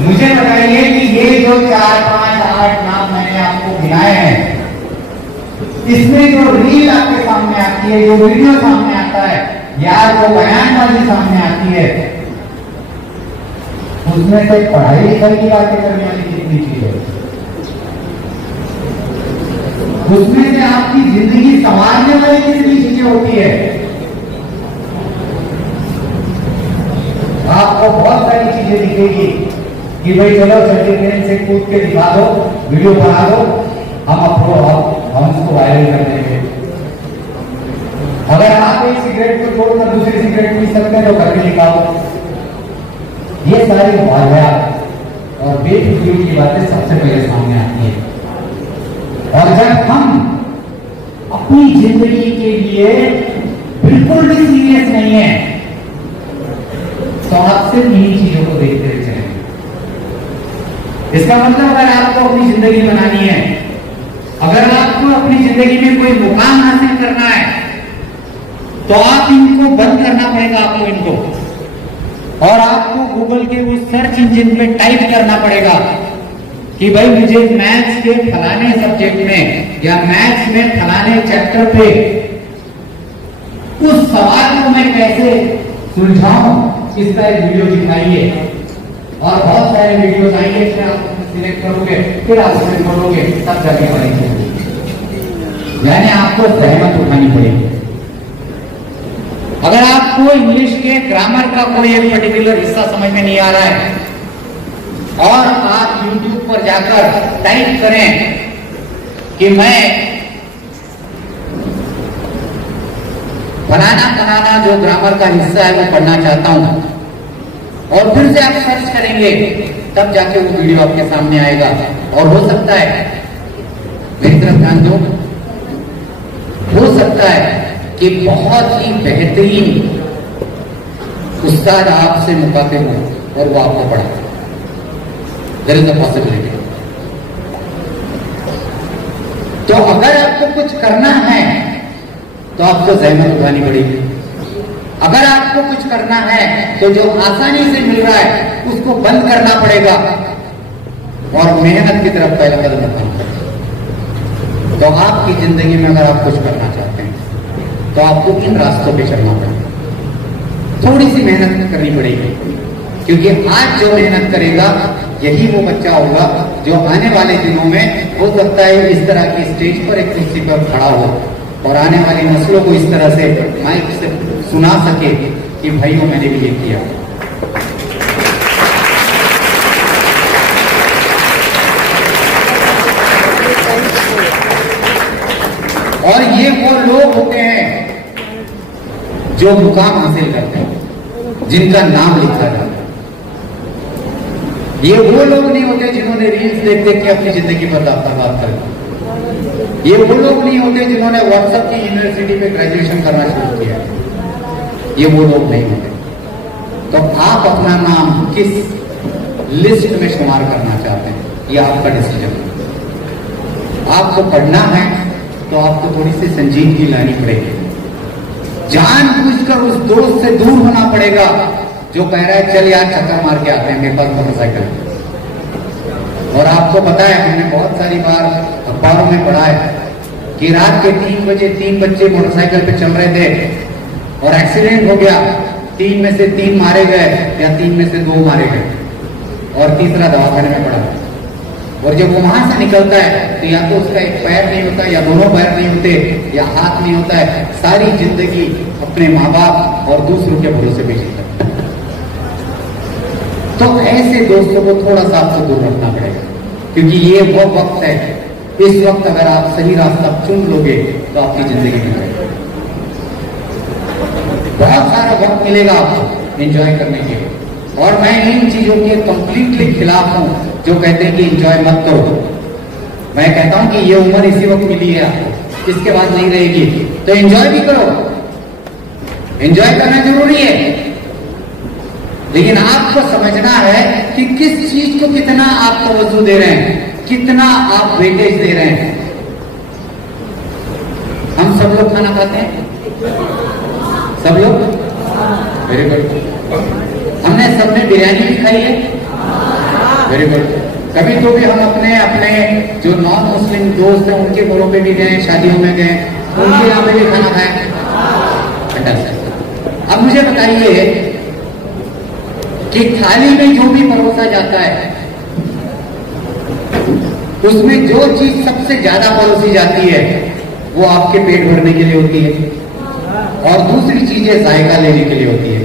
मुझे बताइए कि ये जो 4, 5, 8 नाम मैंने आपको गिनाए हैं, इसमें जो रील आपके सामने आती है, जो वीडियो सामने आता है, या जो बयानबाजी सामने आती है, उसमें से पढ़ाई लिखाई की बातें करने वाली कितनी चीजें, उसमें से आपकी जिंदगी संवारने वाली कितनी चीजें होती है। आपको बहुत सारी चीजें दिखेगी कि भाई चलो सर्टिफिकेट से कूद के दिखा दो, वीडियो बना दो, हम उसको वायरल कर देंगे। अगर आप एक सिगरेट को छोड़कर दूसरी सिगरेट पी सकते हैं तो करके दिखाओ। ये सारी वाहियात और बेफिजूल की बातें सबसे पहले सामने आती है। और जब हम अपनी जिंदगी के लिए बिल्कुल भी सीरियस नहीं है, तो आप सिर्फ इन्हीं चीजों को देखते रह जाएंगे। इसका मतलब अगर आपको अपनी जिंदगी बनानी है, अगर आपको अपनी जिंदगी में कोई मुकाम हासिल करना है, तो आप इनको बंद करना पड़ेगा, आपको इनको, और आपको गूगल के उस सर्च इंजन पे टाइप करना पड़ेगा कि भाई मुझे मैथ्स के फलाने सब्जेक्ट में या मैथ्स में फलाने चैप्टर पे उस सवाल को मैं कैसे सुलझाऊं, इसका एक वीडियो दिखाइए। और बहुत सारे वीडियोस आएंगे, इसमें आप सिलेक्ट करोगे, फिर आप उसमें पढ़ोगे, तब जाके पढ़ेंगे। यानी आपको जहमत उठानी पड़ेगी। अगर आपको इंग्लिश के ग्रामर का कोई एक पर्टिकुलर हिस्सा समझ में नहीं आ रहा है, और आप YouTube पर जाकर टाइप करें कि मैं फलाना जो ग्रामर का हिस्सा है वो पढ़ना चाहता हूं, और फिर से आप सर्च करेंगे, तब जाके वो वीडियो आपके सामने आएगा। और हो सकता है, मेरी तरफ ध्यान दो, हो सकता है कि बहुत ही बेहतरीन उस्ताद आपसे मुखातिब हो और वो आपको पढ़ा। There is a possibility. तो अगर आपको कुछ करना है तो आपको जहमत उठानी पड़ेगी। अगर आपको कुछ करना है तो जो आसानी से मिल रहा है उसको बंद करना पड़ेगा और मेहनत की तरफ पहला कदम उठाना पड़ेगा। तो आपकी जिंदगी में अगर आप कुछ करना चाहते हैं तो आपको इन रास्तों पे चलना पड़ेगा, थोड़ी सी मेहनत करनी पड़ेगी, क्योंकि आज जो मेहनत करेगा यही वो बच्चा होगा जो आने वाले दिनों में हो सकता है इस तरह की स्टेज पर एक कुर्सी पर खड़ा हो और आने वाली नस्लों को इस तरह से माइक से सुना सके कि भाइयों मैंने भी ये किया। और ये वो लोग होते हैं जो मुकाम हासिल करते हैं, जिनका नाम लिखा जाता है। ये वो लोग नहीं होते जिन्होंने रील्स देख देख के अपनी जिंदगी बर्बाद कर दी। ये वो लोग नहीं होते जिन्होंने व्हाट्सएप की यूनिवर्सिटी में ग्रेजुएशन करना शुरू किया। ये वो लोग नहीं होते। तो आप अपना नाम किस लिस्ट में शुमार करना चाहते हैं, ये आपका डिसीजन है। आपको पढ़ना है तो आपको थोड़ी सी संजीदगी लानी पड़ेगी। जानबूझकर उस दोस्त से दूर होना पड़ेगा जो कह रहा है चल यार चक्कर मार के आते हैं, मेरे पास मोटरसाइकिल। और आपको पता है, हमने बहुत सारी बार अखबारों में पढ़ा है कि रात के 3 बजे 3 बच्चे मोटरसाइकिल पे चल रहे थे और एक्सीडेंट हो गया। 3 में से 3 मारे गए या 3 में से 2 मारे गए और तीसरा दवाखाने में पड़ा। और जब वो वहां से निकलता है तो या तो उसका एक पैर नहीं होता, या दोनों पैर नहीं होते, या हाथ नहीं होता है। सारी जिंदगी अपने माँ बाप और दूसरों के भरोसे पे जीता। तो ऐसे दोस्तों को थोड़ा सा आपको दूर रखना पड़ेगा, क्योंकि ये वो वक्त है। इस वक्त अगर आप सही रास्ता चुन लोगे तो आपकी जिंदगी में बहुत सारा वक्त मिलेगा आपको एंजॉय करने के लिए। और मैं इन चीजों के कंप्लीटली खिलाफ हूं जो कहते हैं कि एंजॉय मत करो। मैं कहता हूं कि ये उम्र इसी वक्त मिली है आपको, इसके बाद नहीं रहेगी, तो एंजॉय भी करो। एंजॉय करना जरूरी है, लेकिन आपको समझना है कि किस चीज को कितना आप तवज्जो दे रहे हैं, कितना आप वेटेज दे रहे हैं। हम सब लोग खाना खाते हैं, सब लोग, वेरी गुड। हमने सबने बिरयानी भी खाई है, वेरी गुड। कभी तो भी हम अपने अपने जो नॉन मुस्लिम दोस्त हैं उनके घरों पे भी गए, शादियों में गए, उनके यहाँ पे भी खाना खाया। अब मुझे बताइए कि थाली में जो भी परोसा जाता है उसमें जो चीज सबसे ज्यादा परोसी जाती है वो आपके पेट भरने के लिए होती है और दूसरी चीजें जायका लेने के लिए होती है।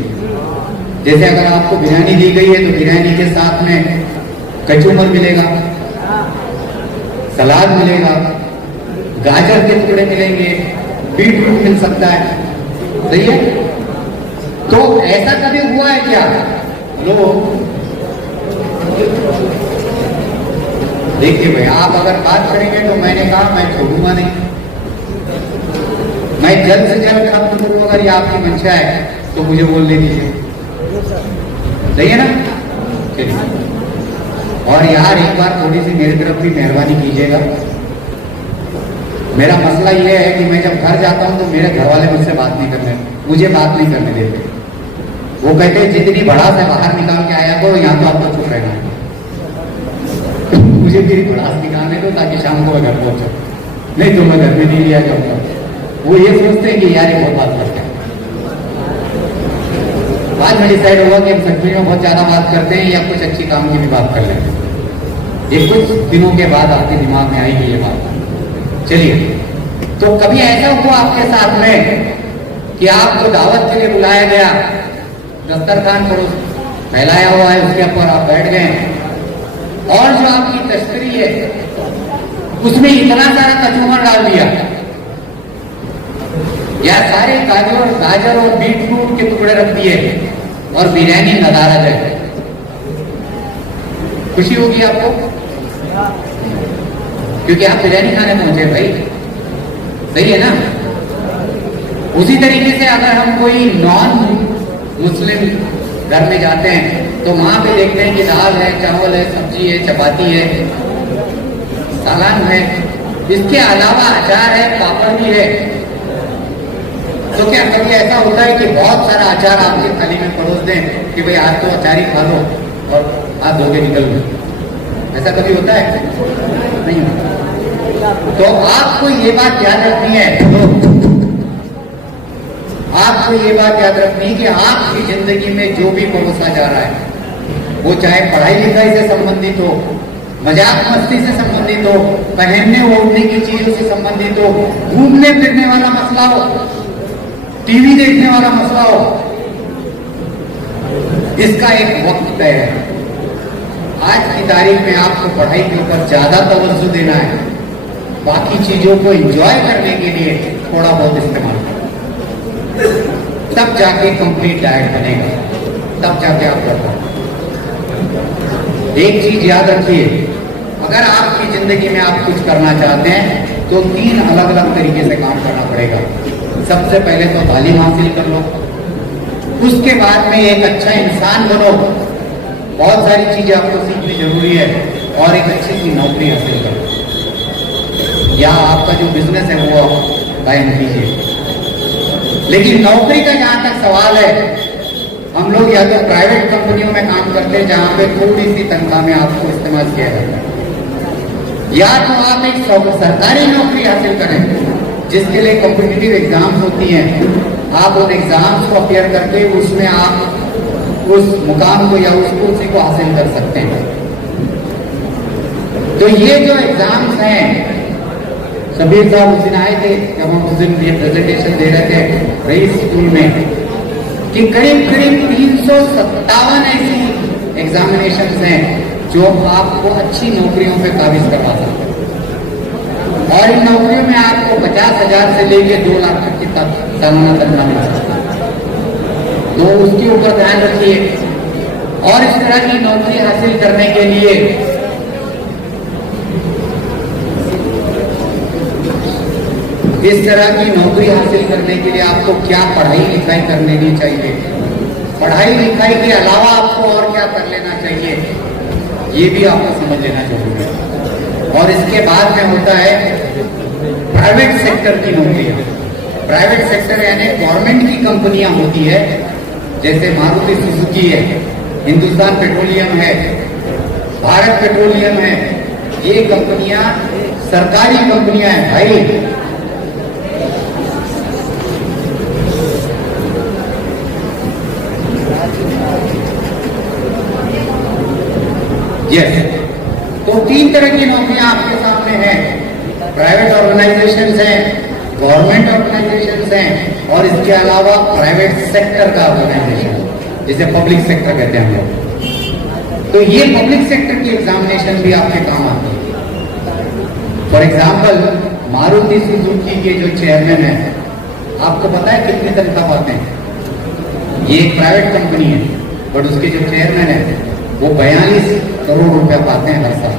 जैसे अगर आपको बिरयानी दी गई है तो बिरयानी के साथ में कचूमर मिलेगा, सलाद मिलेगा, गाजर के टुकड़े मिलेंगे, बीटरूट मिल सकता है, सही है। तो ऐसा कभी हुआ है क्या? लोग देखिए भाई, आप अगर बात करेंगे तो मैंने कहा मैं छोड़ूंगा नहीं, मैं जल्द से जल्द खत्म करूं। अगर ये आपकी मंशा है तो मुझे बोलने दीजिए, सही है ना? और यार एक बार थोड़ी सी मेरी तरफ भी मेहरबानी कीजिएगा। मेरा मसला ये है कि मैं जब घर जाता हूं तो मेरे घर वाले मुझसे बात नहीं करने, मुझे बात नहीं करने देते। वो कहते हैं जितनी भड़ास है बाहर निकाल के आया करो, यहाँ तो आपको चुप रहना है। मुझे मेरी भड़ास निकालने दो ताकि शाम को मैं घर पहुंचूं, नहीं तो मैं घर में नहीं लिया जाऊंगा। वो ये सोचते हैं कि यार ये बहुत बात करते हैं। बाद में डिसाइड होगा कि हम सच्ची में बहुत ज्यादा बात करते हैं या कुछ अच्छी काम की भी बात कर लेते हैं। ये कुछ दिनों के बाद आपके दिमाग में आएगी ये बात। चलिए, तो कभी ऐसा हुआ आपके साथ में कि आपको दावत के लिए बुलाया गया, दस्तरखान पर फैलाया हुआ है, उसके ऊपर आप बैठ गए और जो आपकी तस्करी है उसमें इतना सारा कचूमर डाल दिया या सारे गाजर और बीटरूट के टुकड़े रख दिए और बिरयानी नजारा जाए, खुशी होगी आपको? क्योंकि आप बिरयानी खाने पहुंचे भाई, सही है ना? उसी तरीके से अगर हम कोई नॉन मुस्लिम घर में जाते हैं तो वहां पे देखते हैं कि दाल है, चावल है, सब्जी है, चपाती है, सालन है, इसके अलावा अचार है, पापड़ भी है। तो क्या कभी ऐसा होता है कि बहुत सारा अचार आपकी थाली में परोस दें कि भाई आज तो अचार ही खा लो और हाथ धो के निकल लो? ऐसा कभी होता है? नहीं होता। तो आपको ये बात याद रखनी है, आपको ये बात याद रखनी है कि आपकी जिंदगी में जो भी परोसा जा रहा है, वो चाहे पढ़ाई लिखाई से संबंधित हो, मजाक मस्ती से संबंधित हो, पहनने ओढ़ने की चीजों से संबंधित हो, घूमने फिरने वाला मसला हो, टीवी देखने वाला मसला हो, इसका एक वक्त तय है। आज की तारीख में आपको पढ़ाई के ऊपर ज्यादा तवज्जो देना है बाकी चीजों को एंजॉय करने के लिए थोड़ा बहुत इस्तेमाल करें, तब जाके कंप्लीट डाइट बनेगा, तब जाके आप कर पाओगे। एक चीज याद रखिए, अगर आपकी जिंदगी में आप कुछ करना चाहते हैं तो 3 अलग अलग तरीके से काम करना पड़ेगा। सबसे पहले तो तालीम हासिल कर लो, उसके बाद में एक अच्छा इंसान बनो, बहुत सारी चीजें आपको सीखनी जरूरी है, और एक अच्छी सी नौकरी हासिल करो, या आपका जो बिजनेस है वो कायम कीजिए। लेकिन नौकरी का जहां तक सवाल है, हम लोग या तो प्राइवेट कंपनियों में काम करते हैं जहां पे थोड़ी सी तनख्वाह में आपको इस्तेमाल किया जाता है, या तो आप एक सरकारी नौकरी हासिल करें जिसके लिए कॉम्पिटिटिव एग्जाम्स होती हैं। आप उन एग्जाम्स को अपियर करके उसमें आप उस मुकाम को या उस कुर्सी को हासिल कर सकते हैं। तो ये जो एग्जाम्स हैं, शबीर साहब उस दिन आए थे जब हम उस दिन ये प्रेजेंटेशन दे रहे थे रईस स्कूल में, कि करीब करीब 357 ऐसी एग्जामिनेशन हैं जो आपको अच्छी नौकरियों पे काबिज करवा सकते हैं, और इन नौकरियों में आपको 50,000 से लेके 2 लाख तक की सालाना तनख्वाह मिल सकती है। तो उसके ऊपर ध्यान रखिए, और इस तरह की नौकरी हासिल करने के लिए आपको क्या पढ़ाई लिखाई कर लेनी चाहिए, पढ़ाई लिखाई के अलावा आपको और क्या कर लेना चाहिए, ये भी आपको समझ लेना जरूरी है। और इसके बाद में होता है प्राइवेट सेक्टर की नौकरियां। प्राइवेट सेक्टर यानी गवर्नमेंट की कंपनियां होती है, जैसे मारुति सुजुकी है, हिंदुस्तान पेट्रोलियम है, भारत पेट्रोलियम है, ये कंपनियां सरकारी कंपनियां हैं भाई। यस, तो 3 तरह की नौकरियां आपके सामने हैं, प्राइवेट ऑर्गेनाइजेशंस हैं, गवर्नमेंट ऑर्गेनाइजेशंस हैं, और इसके अलावा प्राइवेट सेक्टर का ऑर्गेनाइजेशन जिसे पब्लिक सेक्टर कहते हैं हम लोग। तो ये पब्लिक सेक्टर की एग्जामिनेशन भी आपके काम आती है। फॉर एग्जाम्पल मारुति सुजुकी के जो चेयरमैन है, आपको पता है कितनी तनख्वाह पाते हैं? ये एक प्राइवेट कंपनी है, बट उसके जो चेयरमैन है वो 42 करोड़ रुपया पाते हैं हर साल।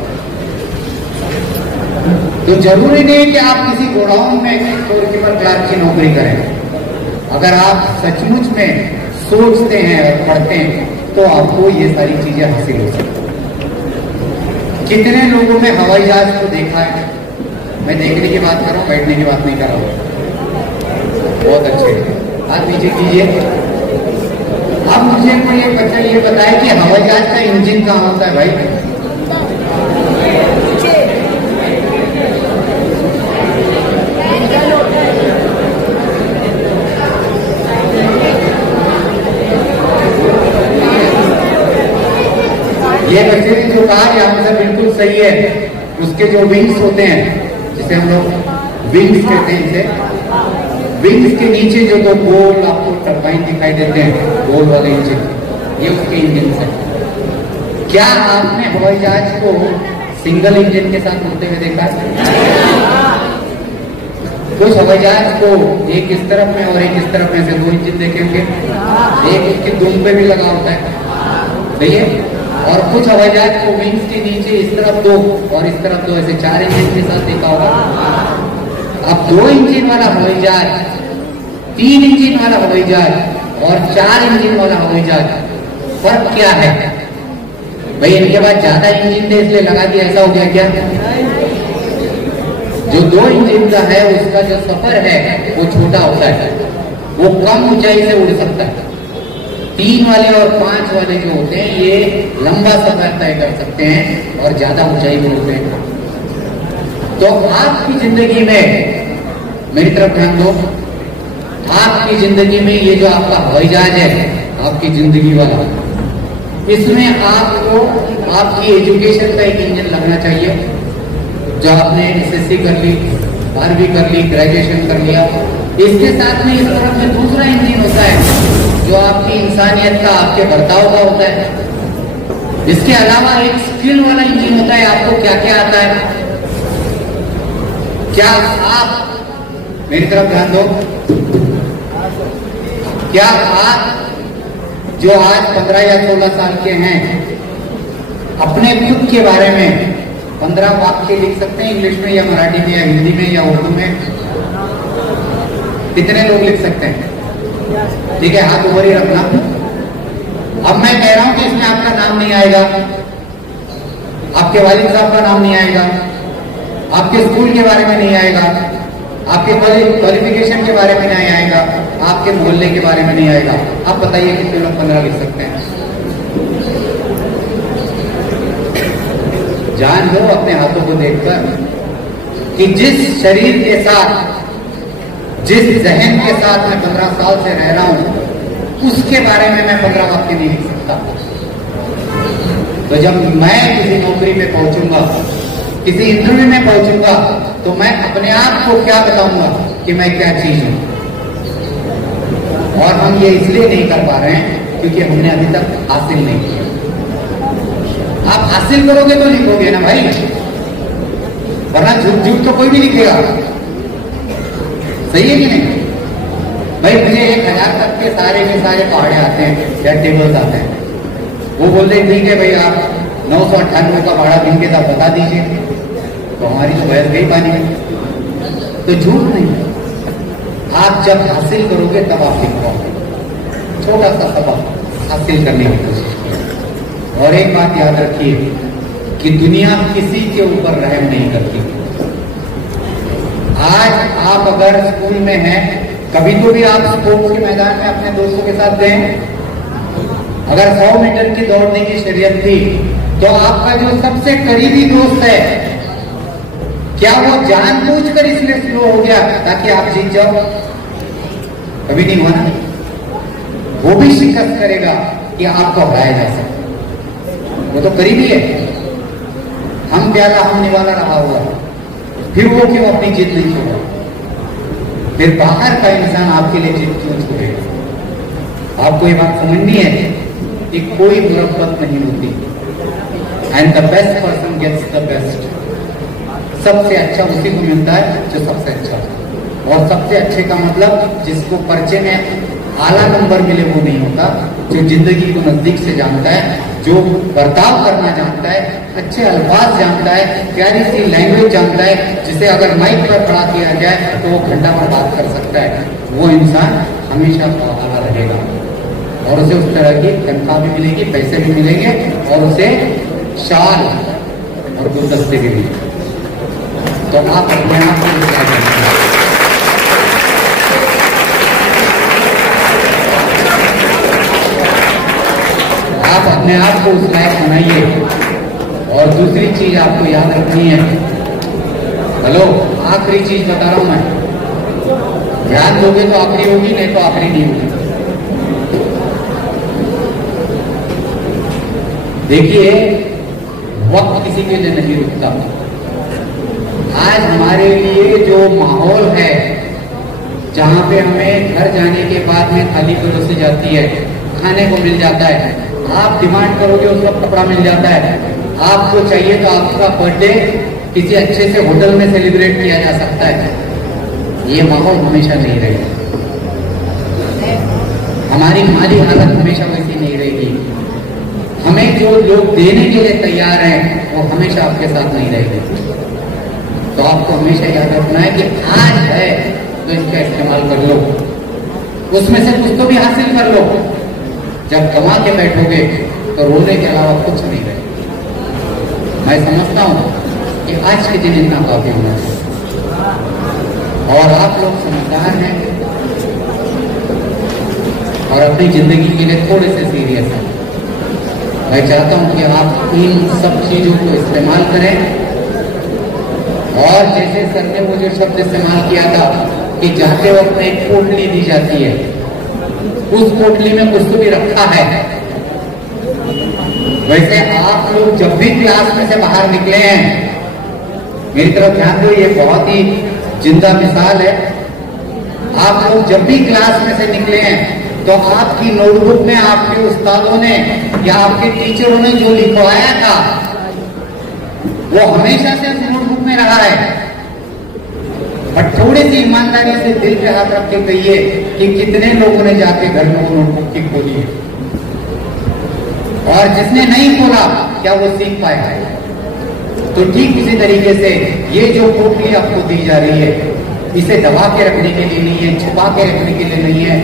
तो जरूरी नहीं कि आप किसी गोडाउन में स्टोर कीपर क्लर्क की नौकरी करें। अगर आप सचमुच में सोचते हैं और पढ़ते हैं तो आपको ये सारी चीजें हासिल हो सकती हैं। कितने लोगों में हवाई जहाज को देखा है? मैं देखने की बात कर रहा हूँ, बैठने की बात नहीं कर रहा हूँ। बहुत अच्छे, हाथ नीचे कीजिए। अब मुझे कोई एक बच्चा ये बताए कि हवाई जहाज का इंजन कहाँ होता है भाई? ये बच्चे ने जो कहा कि हमसे बिल्कुल सही है, उसके जो विंग्स होते हैं, जिसे हम लोग विंग्स कहते हैं, इसे विंग्स के नीचे जो 2 गोल आपको टरबाइन दिखाई देते हैं, गोल वाले इंजन, ये उसके इंजन है। क्या आपने हवाई जहाज को सिंगल इंजन के साथ उड़ते हुए देखा? कुछ हवाई जहाज को एक इस तरफ में और एक इस तरफ में से 2 इंजन देखे होंगे, एक उसकी दुम पे भी लगा होता है, सही है। और कुछ हवाई जहाज को विंग्स के नीचे इस तरफ 2 और इस तरफ 2, ऐसे 4 इंजन के साथ देखा होगा। अब 2 इंजन वाला हवाई जहाज, 3 इंजन वाला हवाई जहाज और 4 इंजन वाला हवाई जहाज, फर्क क्या है भाई? इनके पास ज्यादा इंजन थे इसलिए लगा दिया, ऐसा हो गया क्या? जो 2 इंजन का है उसका जो सफर है वो छोटा होता है, वो कम ऊंचाई से उड़ सकता है। 3 वाले और 5 वाले जो होते हैं ये लंबा सफर तय कर सकते हैं और ज्यादा ऊंचाई में उड़ते हैं। तो आपकी जिंदगी में, मेरी तरफ ध्यान दो, आपकी जिंदगी में ये जो आपका हवाई जहाज है, आपकी जिंदगी वाला, इसमें आपको आपकी एजुकेशन का एक इंजन लगना चाहिए। जो आपने एसएससी कर ली, 12वीं कर ली, ग्रेजुएशन कर लिया, इसके साथ में इस तरफ में दूसरा इंजन होता है जो आपकी इंसानियत का, आपके बर्ताव का होता है। इसके अलावा एक स्किल वाला इंजन होता है, आपको क्या क्या आता है। क्या आप मेरी तरफ ध्यान दो, क्या आप जो आज 15 या 16 साल के हैं अपने खुद के बारे में 15 वाक्य लिख सकते हैं इंग्लिश में या मराठी में या हिंदी में या उर्दू में? कितने लोग लिख सकते हैं? ठीक है, हाथ ऊपर ही रखना। अब मैं कह रहा हूं कि इसमें आपका नाम नहीं आएगा, आपके वालिद साहब का नाम नहीं आएगा, आपके स्कूल के बारे में नहीं आएगा, आपके क्वालिफिकेशन के बारे में नहीं आएगा, आपके मोहल्ले के बारे में नहीं आएगा। आप बताइए कितने लोग 15 लिख सकते हैं? जान लो अपने हाथों को देखकर कि जिस शरीर के साथ, जिस जहन के साथ मैं 15 साल से रह रहा हूं, उसके बारे में मैं 15 वाक्य नहीं लिख सकता। तो जब मैं किसी नौकरी में पहुंचूंगा, किसी इंटरव्यू में पहुंचूंगा, तो मैं अपने आप को क्या बताऊंगा कि मैं क्या चीज हूं। और हम ये इसलिए नहीं कर पा रहे हैं क्योंकि हमने अभी तक हासिल नहीं किया। आप हासिल करोगे तो लिखोगे ना भाई, वरना झूठ झूठ तो कोई भी लिखेगा। सही है कि नहीं भाई? मुझे 1000 तक के सारे पहाड़े आते हैं या टेबल्स आते हैं, वो बोलते हैं ठीक है भाई आप 998 का भाड़ा दिन के साथ बता दीजिए, तो हमारी तो बहस गई पानी में। तो झूठ नहीं, आप जब हासिल करोगे तब आप लिख पाओगे। छोटा सा सबक हासिल करने की कोशिश करें। और एक बात याद रखिए कि दुनिया किसी के ऊपर रहम नहीं करती। आज आप अगर स्कूल में हैं, कभी तो भी आप स्पोर्ट्स के मैदान में अपने दोस्तों के साथ गए। अगर 100 मीटर की दौड़ने की शर्यत थी तो आपका जो सबसे करीबी दोस्त है, क्या वो जानबूझकर इसलिए स्लो हो गया ताकि आप जीत जाओ? कभी नहीं हुआ ना। वो भी शिकस्त करेगा कि आपको हराया जा सके, वो तो करीबी है। हम प्याला हम निवाला रहा हुआ, फिर वो क्यों अपनी जिद नहीं छोड़ा? फिर बाहर का इंसान आपके लिए जिद क्यों छोड़ेगा? आपको ये बात समझनी है कि कोई मुरब्बत नहीं होती। And the best person gets the best. सबसे अच्छा उसी को मिलता है जो सबसे अच्छा, और सबसे अच्छे का मतलब जिसको पर्चे में आला नंबर मिले वो नहीं होता, जो जिंदगी को नजदीक से जानता है, जो बर्ताव करना जानता है, अच्छे अल्फाज जानता है, प्यारी सी लैंग्वेज जानता है, जिसे अगर माइक पर खड़ा किया जाए तो वो घंटा भर बात कर सकता है। वो इंसान हमेशा आला रहेगा और उसे उस तरह की तनख्वाह भी मिलेगी, पैसे भी मिलेंगे और उसे शाल और गुलदस्ते भी मिलेंगे। तो आप अपने आप को क्या करते हैं? आप अपने आप को उस लायक बनाइए। और दूसरी चीज आपको याद रखनी है, हेलो, आखिरी चीज बता रहा हूं मैं, ध्यान दोगे तो आखिरी होगी, नहीं तो आखिरी नहीं होगी। देखिए, वक्त किसी के लिए नहीं रुकता। आज हमारे लिए जो माहौल है, जहां पे हमें घर जाने के बाद में थाली परोसी जाती है, खाने को मिल जाता है, आप डिमांड करोगे उस वक्त कपड़ा मिल जाता है, आपको चाहिए तो आपका बर्थडे किसी अच्छे से होटल में सेलिब्रेट किया जा सकता है। ये माहौल हमेशा नहीं रहेगा। हमारी माली हालत हमेशा वैसी नहीं रहेगी। हमें जो लोग देने के लिए तैयार हैं वो हमेशा आपके साथ नहीं रहेंगे। तो आपको हमेशा याद रखना है कि आज है तो इसका इस्तेमाल कर लो, उसमें से कुछ तो भी हासिल कर लो। जब कमा के बैठोगे तो रोने के अलावा कुछ नहीं रहेगा। मैं समझता हूं कि आज के दिन इतना काफी होना चाहिए। और आप लोग समझदार हैं और अपनी जिंदगी के लिए थोड़े से सीरियस हैं। मैं चाहता हूं कि आप इन सब चीजों को इस्तेमाल करें। और जैसे सर ने वो जो शब्द इस्तेमाल किया था कि जाते वक्त एक पोटली दी जाती है, उस पोटली में कुछ तो भी रखा है। वैसे आप लोग जब भी क्लास में से बाहर निकले हैं, मेरी तरफ ध्यान दो, ये बहुत ही जिंदा मिसाल है। आप लोग जब भी क्लास में से निकले हैं तो आपकी नोटबुक में आपके उस्तादों ने या आपके टीचरों ने जो लिखवाया था वो हमेशा से उस नोटबुक में रहा है। और थोड़ी सी ईमानदारी से दिल पे हाथ रख के कहिए कि कितने लोगों ने जाके घर में वो नोटबुक की खोली है, और जिसने नहीं खोला क्या वो सीख पाएगा? तो ठीक इसी तरीके से ये जो पोटली आपको दी जा रही है, इसे दबा के रखने के लिए नहीं है, छुपा के रखने के लिए नहीं है,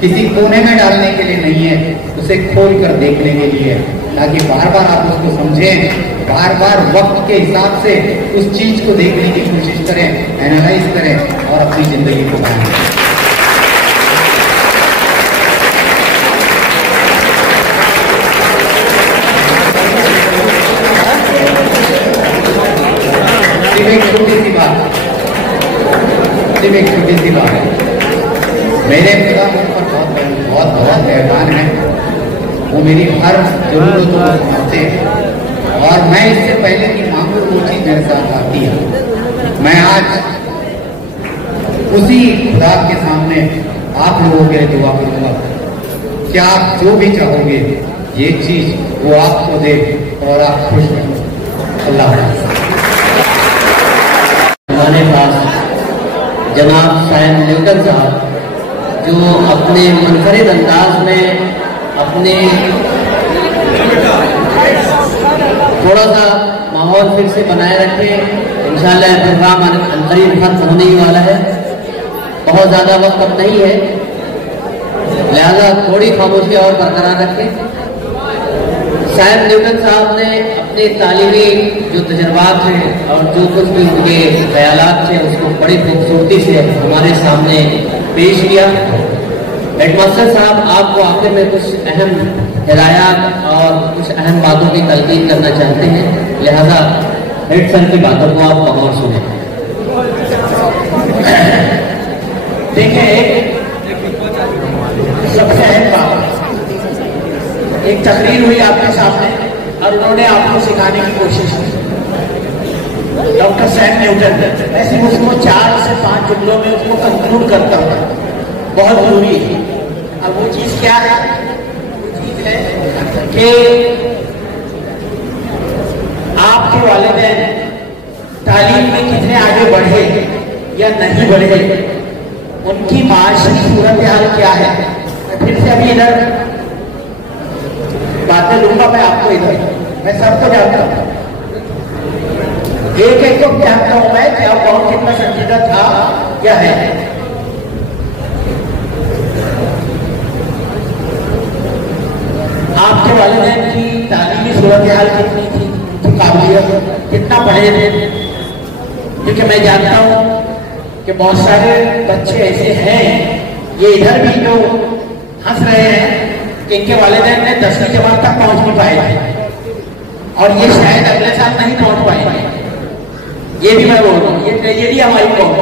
किसी कोने में डालने के लिए नहीं है, उसे खोल कर देखने के लिए, ताकि बार बार आप उसको समझें, बार बार वक्त के हिसाब से उस चीज को देखने की कोशिश करें, एनालाइज करें और अपनी जिंदगी को बनाएं। एक छोटी सी बात, सिर्फ एक छोटी सी बात है, मेरे खुदा मुझ पर बहुत बहुत मेहरबान है, वो मेरी हर जरूरतों को समझते हैं, और मैं इससे पहले कि मांगू वो चीज मेरे साथ आती है। मैं आज उसी खुदा के सामने आप लोगों के लिए दुआ करूंगा कि आप जो भी चाहोगे ये चीज वो आपको दे और आप खुश रहें। अल्लाह हाफ़िज़। हमारे पास जनाब सैम न्यूटन साहब, जो अपने मुनफरिद अंदाज में अपने थोड़ा सा माहौल फिर से बनाए रखे। इंशाअल्लाह प्रोग्राम अनकरीब खत्म होने ही वाला है, बहुत ज़्यादा वक्त अब नहीं है, लिहाजा थोड़ी खामोशी और बरकरार रखें। सैम न्यूटन साहब ने अपने तालीमी जो तजर्बात हैं और जो कुछ भी उनके ख्यालात थे उसको बड़ी खूबसूरती से हमारे सामने पेश किया। हेडमास्टर साहब आपको आखिर में कुछ अहम हिदायत और कुछ अहम बातों की तलकीन करना चाहते हैं, लिहाजा हेड सर की बातों को आप गौर सुने। देखिए, सबसे अहम बात, एक तकरीर हुई आपके सामने और उन्होंने आपको सिखाने की कोशिश की। डॉक्टर सैम न्यूटन, मैं सिर्फ उसको 4 से 5 जुमलों में उसको कंक्लूड करता हूँ, बहुत जरूरी है। अब वो चीज क्या है? वो चीज है कि आपके वालिदैन तालीम में कितने आगे बढ़े या नहीं बढ़े, उनकी माशी सूरत हाल क्या है। मैं फिर से अभी इधर बातें लूंगा, मैं आपको इधर, मैं सबको जानता हूं, एक एक को जानता हूं मैं कि आप कौन कितना संजीदा था या है। आपके वालिदैन की तालीमी सूरत हाल कितनी थी, उनकी काबिलियत, कितना पढ़े थे? क्योंकि मैं जानता हूं कि बहुत सारे बच्चे ऐसे हैं, ये इधर भी जो हंस रहे हैं कि इनके वालिदैन ने 10वीं जमात तक पहुंच नहीं पाए और ये शायद अगले साल नहीं पहुंच पाए। ये भी मैं बोल रहा हूं, ये ट्रेजेडी हमारी पहुंच,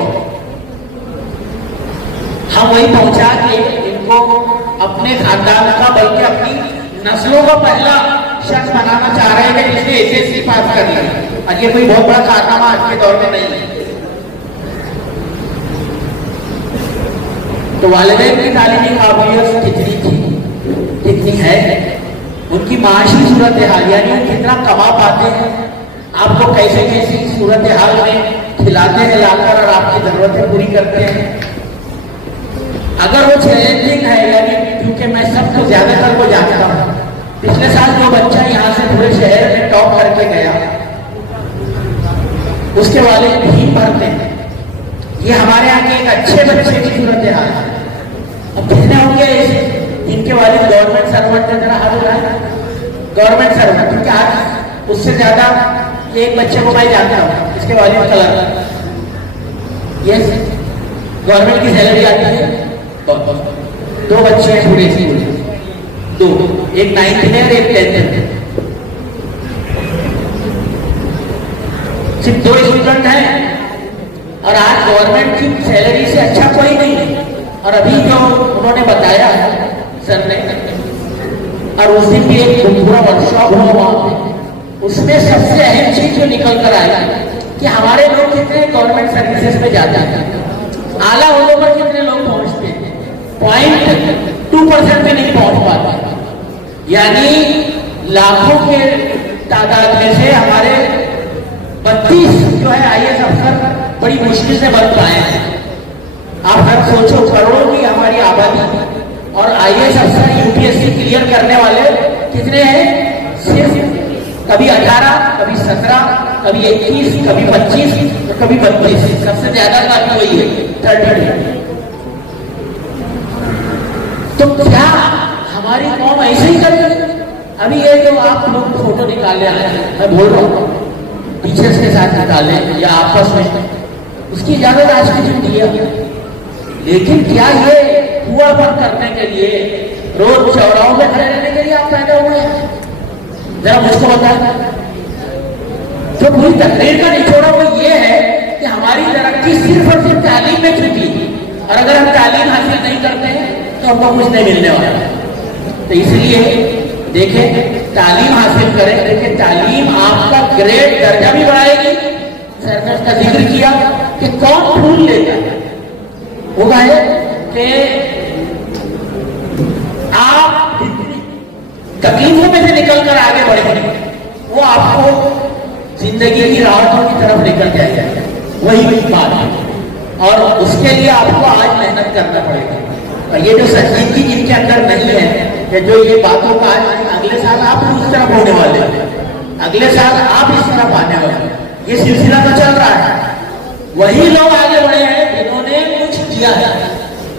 हम वही पहुंचा के इनको अपने खानदान का बल्कि अपनी नस्लों का पहला शख्स बनाना चाह रहे हैं कि जिसने एसएससी पास कर लिया, और ये कोई बहुत बड़ा कारनामा आज के दौर में नहीं है। तो वालिदैन की तालीमी काबिलियत कितनी थी, कितनी है, उनकी माशी सूरत हाल, यानी वो कितना कमा पाते हैं, आपको कैसे कैसी सूरत हाल में खिलाते हैं लाकर और आपकी जरूरतें पूरी करते हैं। अगर वो चैलेंजिंग है, यानी क्योंकि मैं सबको ज्यादातर को जानता हूँ, पिछले साल जो बच्चा यहाँ से पूरे शहर में टॉप करके गया, उसके वाले भी पढ़ते हैं। ये हमारे यहाँ के एक अच्छे बच्चे की सूरत हाल है। अब कितने होंगे इनके वाले गवर्नमेंट सर्वेंट है, जरा हाथ उठाए, गवर्नमेंट सर्वेंट, क्योंकि आज उससे ज्यादा एक बच्चे को मैं जानता हूँ, इसके वालिद कलर, ये गवर्नमेंट की सैलरी आती है, 2 बच्चे हैं पूरे स्कूल में, 2, एक 9th में और एक 10th में, सिर्फ 2 स्टूडेंट हैं और आज गवर्नमेंट की सैलरी से अच्छा कोई नहीं है। और अभी जो उन्होंने बताया है सर ने, और उस दिन भी एक पूरा वर्कशॉप हुआ वहां पे, उसमें सबसे अहम चीज जो निकल कर आई कि हमारे लोग कितने गवर्नमेंट सर्विसेज में जाते हैं, आला होने पर कितने लोग पहुंचते हैं, 0.2% में नहीं पहुंच पाते। यानी लाखों के तादाद में से हमारे 32 जो है IAS अफसर बड़ी मुश्किल से बन पाए हैं। आप हर सोचो, करोड़ों की हमारी आबादी और आईएएस अफसर यूपीएससी क्लियर करने वाले कितने हैं? सिर्फ कभी 18, कभी 17, कभी 21, कभी 25 और कभी 32। सबसे ज्यादा बात वही है 30। तो क्या हमारी कौम ऐसे ही करेगी? अभी ये जो आप लोग फोटो निकालने आए हैं, मैं बोल रहा हूँ टीचर्स के साथ निकाले या आपस में, उसकी इजाजत आज की जो दी है, लेकिन क्या ये कुआं बंद करने के लिए, रोज चौराहों में खड़े रहने के लिए आप पैदा हुए हैं? जरा मुझको बताएं। जो पूरी तकरीर का निचोड़ा वो ये है कि हमारी तरक्की सिर्फ और सिर्फ तालीम में छुपी, और अगर हम तालीम हासिल नहीं करते हैं तो हमको कुछ नहीं मिलने वाला। तो इसलिए देखें, तालीम हासिल करें। देखिए, तालीम आपका ग्रेड दर्जा भी बढ़ाएगी। सर ने उसका जिक्र किया कि कौन फूल लेता है, वो है कि आप तकलीफों में से निकलकर आगे बढ़ेंगे, वो आपको जिंदगी की राहतों की तरफ लेकर जाएगा। वही बात है, और उसके लिए आपको आज मेहनत करना पड़ेगा। और ये जो संजीदगी जिनके अंदर नहीं है, कि जो ये बातों का आज अगले साल आप इस तरफ होने वाले हैं, अगले साल आप इस तरफ आने वाले हैं, ये सिलसिला तो चल रहा है। वही लोग आगे बढ़े हैं जिन्होंने कुछ किया है,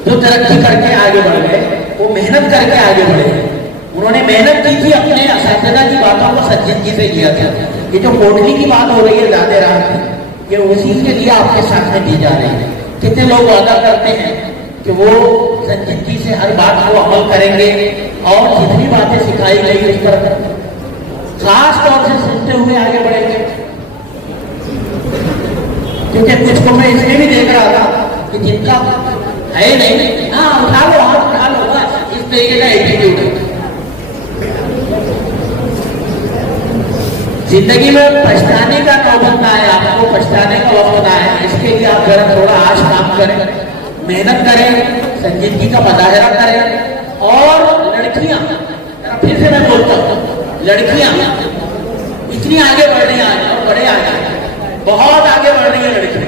जो तरक्की करके आगे बढ़ गए, वो मेहनत करके आगे बढ़े। उन्होंने मेहनत की थी, अपने असातिज़ा की बातों को संजीदगी से किया था। ये जो कोटली की बात हो रही है ज्यादा रात में, ये उसी के लिए आपके सामने दी जा रही है। कितने लोग वादा करते हैं कि वो संजीदगी से हर बात को अमल करेंगे और जितनी बातें सिखाई गई उस पर खास तौर से सुनते हुए आगे बढ़ेंगे। क्योंकि कुछ को मैं इसलिए भी देख रहा था कि जिनका है नहीं, हाँ उठा लो, हाथ उठा लो, बस इस तरीके का एटीट्यूड है। जिंदगी में पछताने का नौबत ना है, आपको पछताने का वक्त ना है। इसके लिए आप जरा थोड़ा आज काम करें, मेहनत करें, संजीदगी का मुजाहरा करें। और लड़कियां, फिर से मैं बोलता हूँ, लड़कियां इतनी आगे बढ़ रही हैं और बड़े आगे, बहुत आगे बढ़ रही है लड़कियां।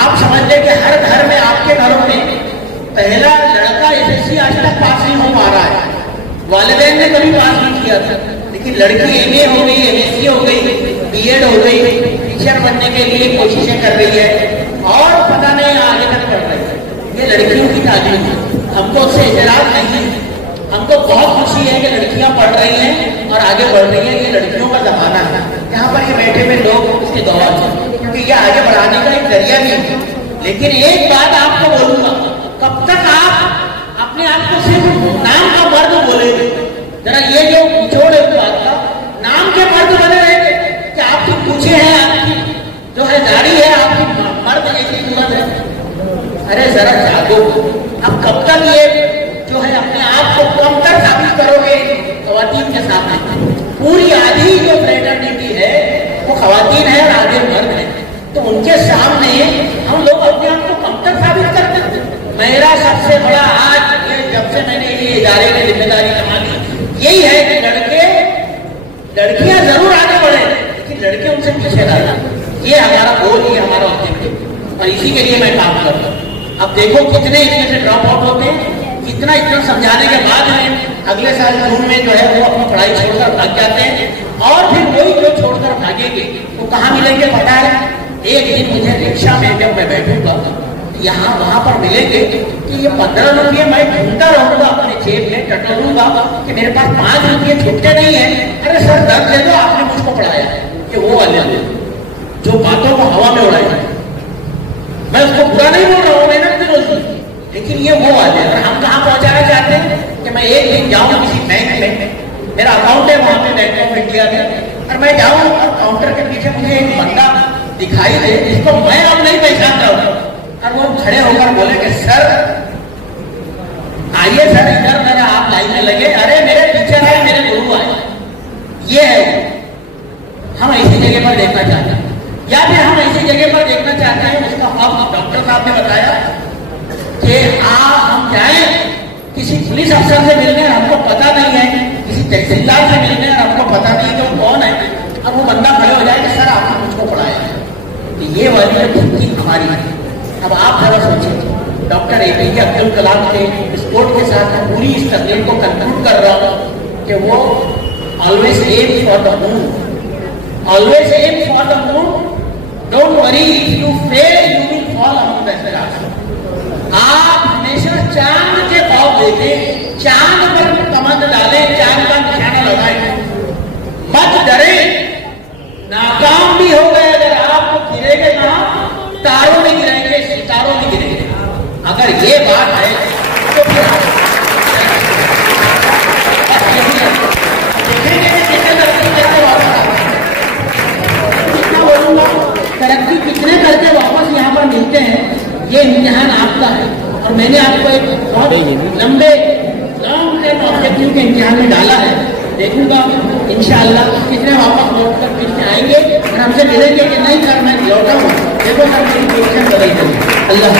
आप समझ लें कि हर घर में, आपके घरों में पहला लड़का एसएससी आज तक पास नहीं हो पा रहा है, वालिदैन ने कभी पास नहीं किया था, लेकिन लड़की एमए हो गई, एमएससी हो गई, बीएड हो गई, टीचर बनने के लिए कोशिशें कर रही है और पता नहीं आगे तक बढ़ रही है। ये लड़कियों की तालीम है, हमको उससे एतराज नहीं है। हमको बहुत खुशी है कि लड़कियां पढ़ रही हैं और आगे बढ़ रही हैं। ये लड़कियों का जमाना है। यहाँ पर ये बैठे हुए लोग उसके दौर हैं, क्योंकि ये आगे बढ़ाने का एक जरिया भी है। लेकिन एक बात आपको बोलूंगा, कब तक आप अपने आप को सिर्फ नाम का मर्द बोलेंगे? जरा ये जो निचोड़ है बात का, नाम के मर्द बने रहेंगे कि आपकी पूछे हैं, आपकी जो है दाढ़ी है, आपकी मर्द जैसी सूरत है। अरे जरा जागो। अब कब तक ये जो है अपने आप को कम तक साबित करोगे खवातीन के सामने? पूरी आधी जो फ्रेटर्निटी है वो खवातीन है और आधे मर्द है, तो उनके सामने हम लोग अपने आप को कम तक साबित करते हैं। मेरा सबसे बड़ा आज ये, जब से मैंने ये इदारे में जिम्मेदारी संभाली, यही है कि लड़कियां जरूर आगे बढ़े, लेकिन लड़के उनसे पीछे ना जाए। ये हमारा गोल, ये हमारा ऑब्जेक्टिव, और इसी के लिए मैं काम करता हूँ। अब देखो कितने इसमें से ड्रॉप आउट होते हैं, इतना समझाने के बाद में अगले साल जून में जो है वो अपनी पढ़ाई छोड़कर भाग जाते हैं। और फिर वही जो छोड़कर भागेंगे वो कहाँ मिलेंगे पता है? एक दिन मुझे रिक्शा में जब मैं बैठूंगा यहाँ वहां पर मिलेंगे कि ये 15 रुपये मैं ढूंढता रहूंगा अपने जेब में, टटोलूंगा कि मेरे पास 5 रुपये छूटते नहीं है। अरे सर दर्द ले दो, आपने मुझको पढ़ाया। ये वो वाले जो बातों को हवा में उड़ाए, मैं उसको बुरा नहीं बोल रहा हूँ, मेहनत नहीं बोलती, लेकिन ये वो वाले। और हम कहाँ पहुंचाना चाहते हैं कि मैं एक दिन जाऊँ किसी बैंक में, मेरा अकाउंट है वहां पे बैंक ऑफ इंडिया में, और मैं जाऊँ और काउंटर के पीछे मुझे एक बंदा दिखाई दे जिसको मैं अब नहीं पहचानता हूँ, और वो खड़े होकर बोले कि सर आइए सर इधर, मेरा आप लाइन में लगे, अरे मेरे टीचर आए, मेरे गुरु आए। ये है हम ऐसी जगह पर देखना चाहते हैं, या फिर हम ऐसी जगह पर देखना चाहते हैं। उसका अब डॉक्टर साहब ने बताया कि हम जाए किसी पुलिस अफसर से मिलने, हमको पता नहीं है, किसी तहसीलदार से मिलने, हमको पता नहीं कि वो कौन है, और वो बंदा खड़े हो जाए कि सर आपने मुझको पढ़ाया है। कि ये वाली जो थिंकिंग हमारी है। अब आप जरा सोचिए, डॉक्टर APJ अब्दुल कलाम के स्पोर्ट के साथ मैं पूरी इस तकलीफ को कंक्लूड कर रहा हूँ कि वो always aim for the moon, always aim for the moon, don't worry if you fail you will fall among the stars. आप हमेशा चांद के ख्वाब देखें, चांद पर कमंद डालें, चांद का निशाना लगाएं, मत डरे। नाकाम भी हो गए अगर आप गिरेंगे ना, तारों में गिरेंगे, सितारों में गिरेंगे। अगर ये बात है तो फिर तरक्की कितने करके वापस यहाँ पर मिलते हैं, ये इम्तिहान आपका है। और मैंने आपको एक बहुत लंबे लॉन्ग टर्म ऑब्जेक्टिव के इम्तिहान में डाला है। देखूंगा इंशाअल्लाह कितने वापस लौट कर कितने आएंगे और हमसे मिलेंगे कि नहीं सर मैं लौटा हूँ, देखो सर मेरी पोजीशन बदल गई। अल्लाह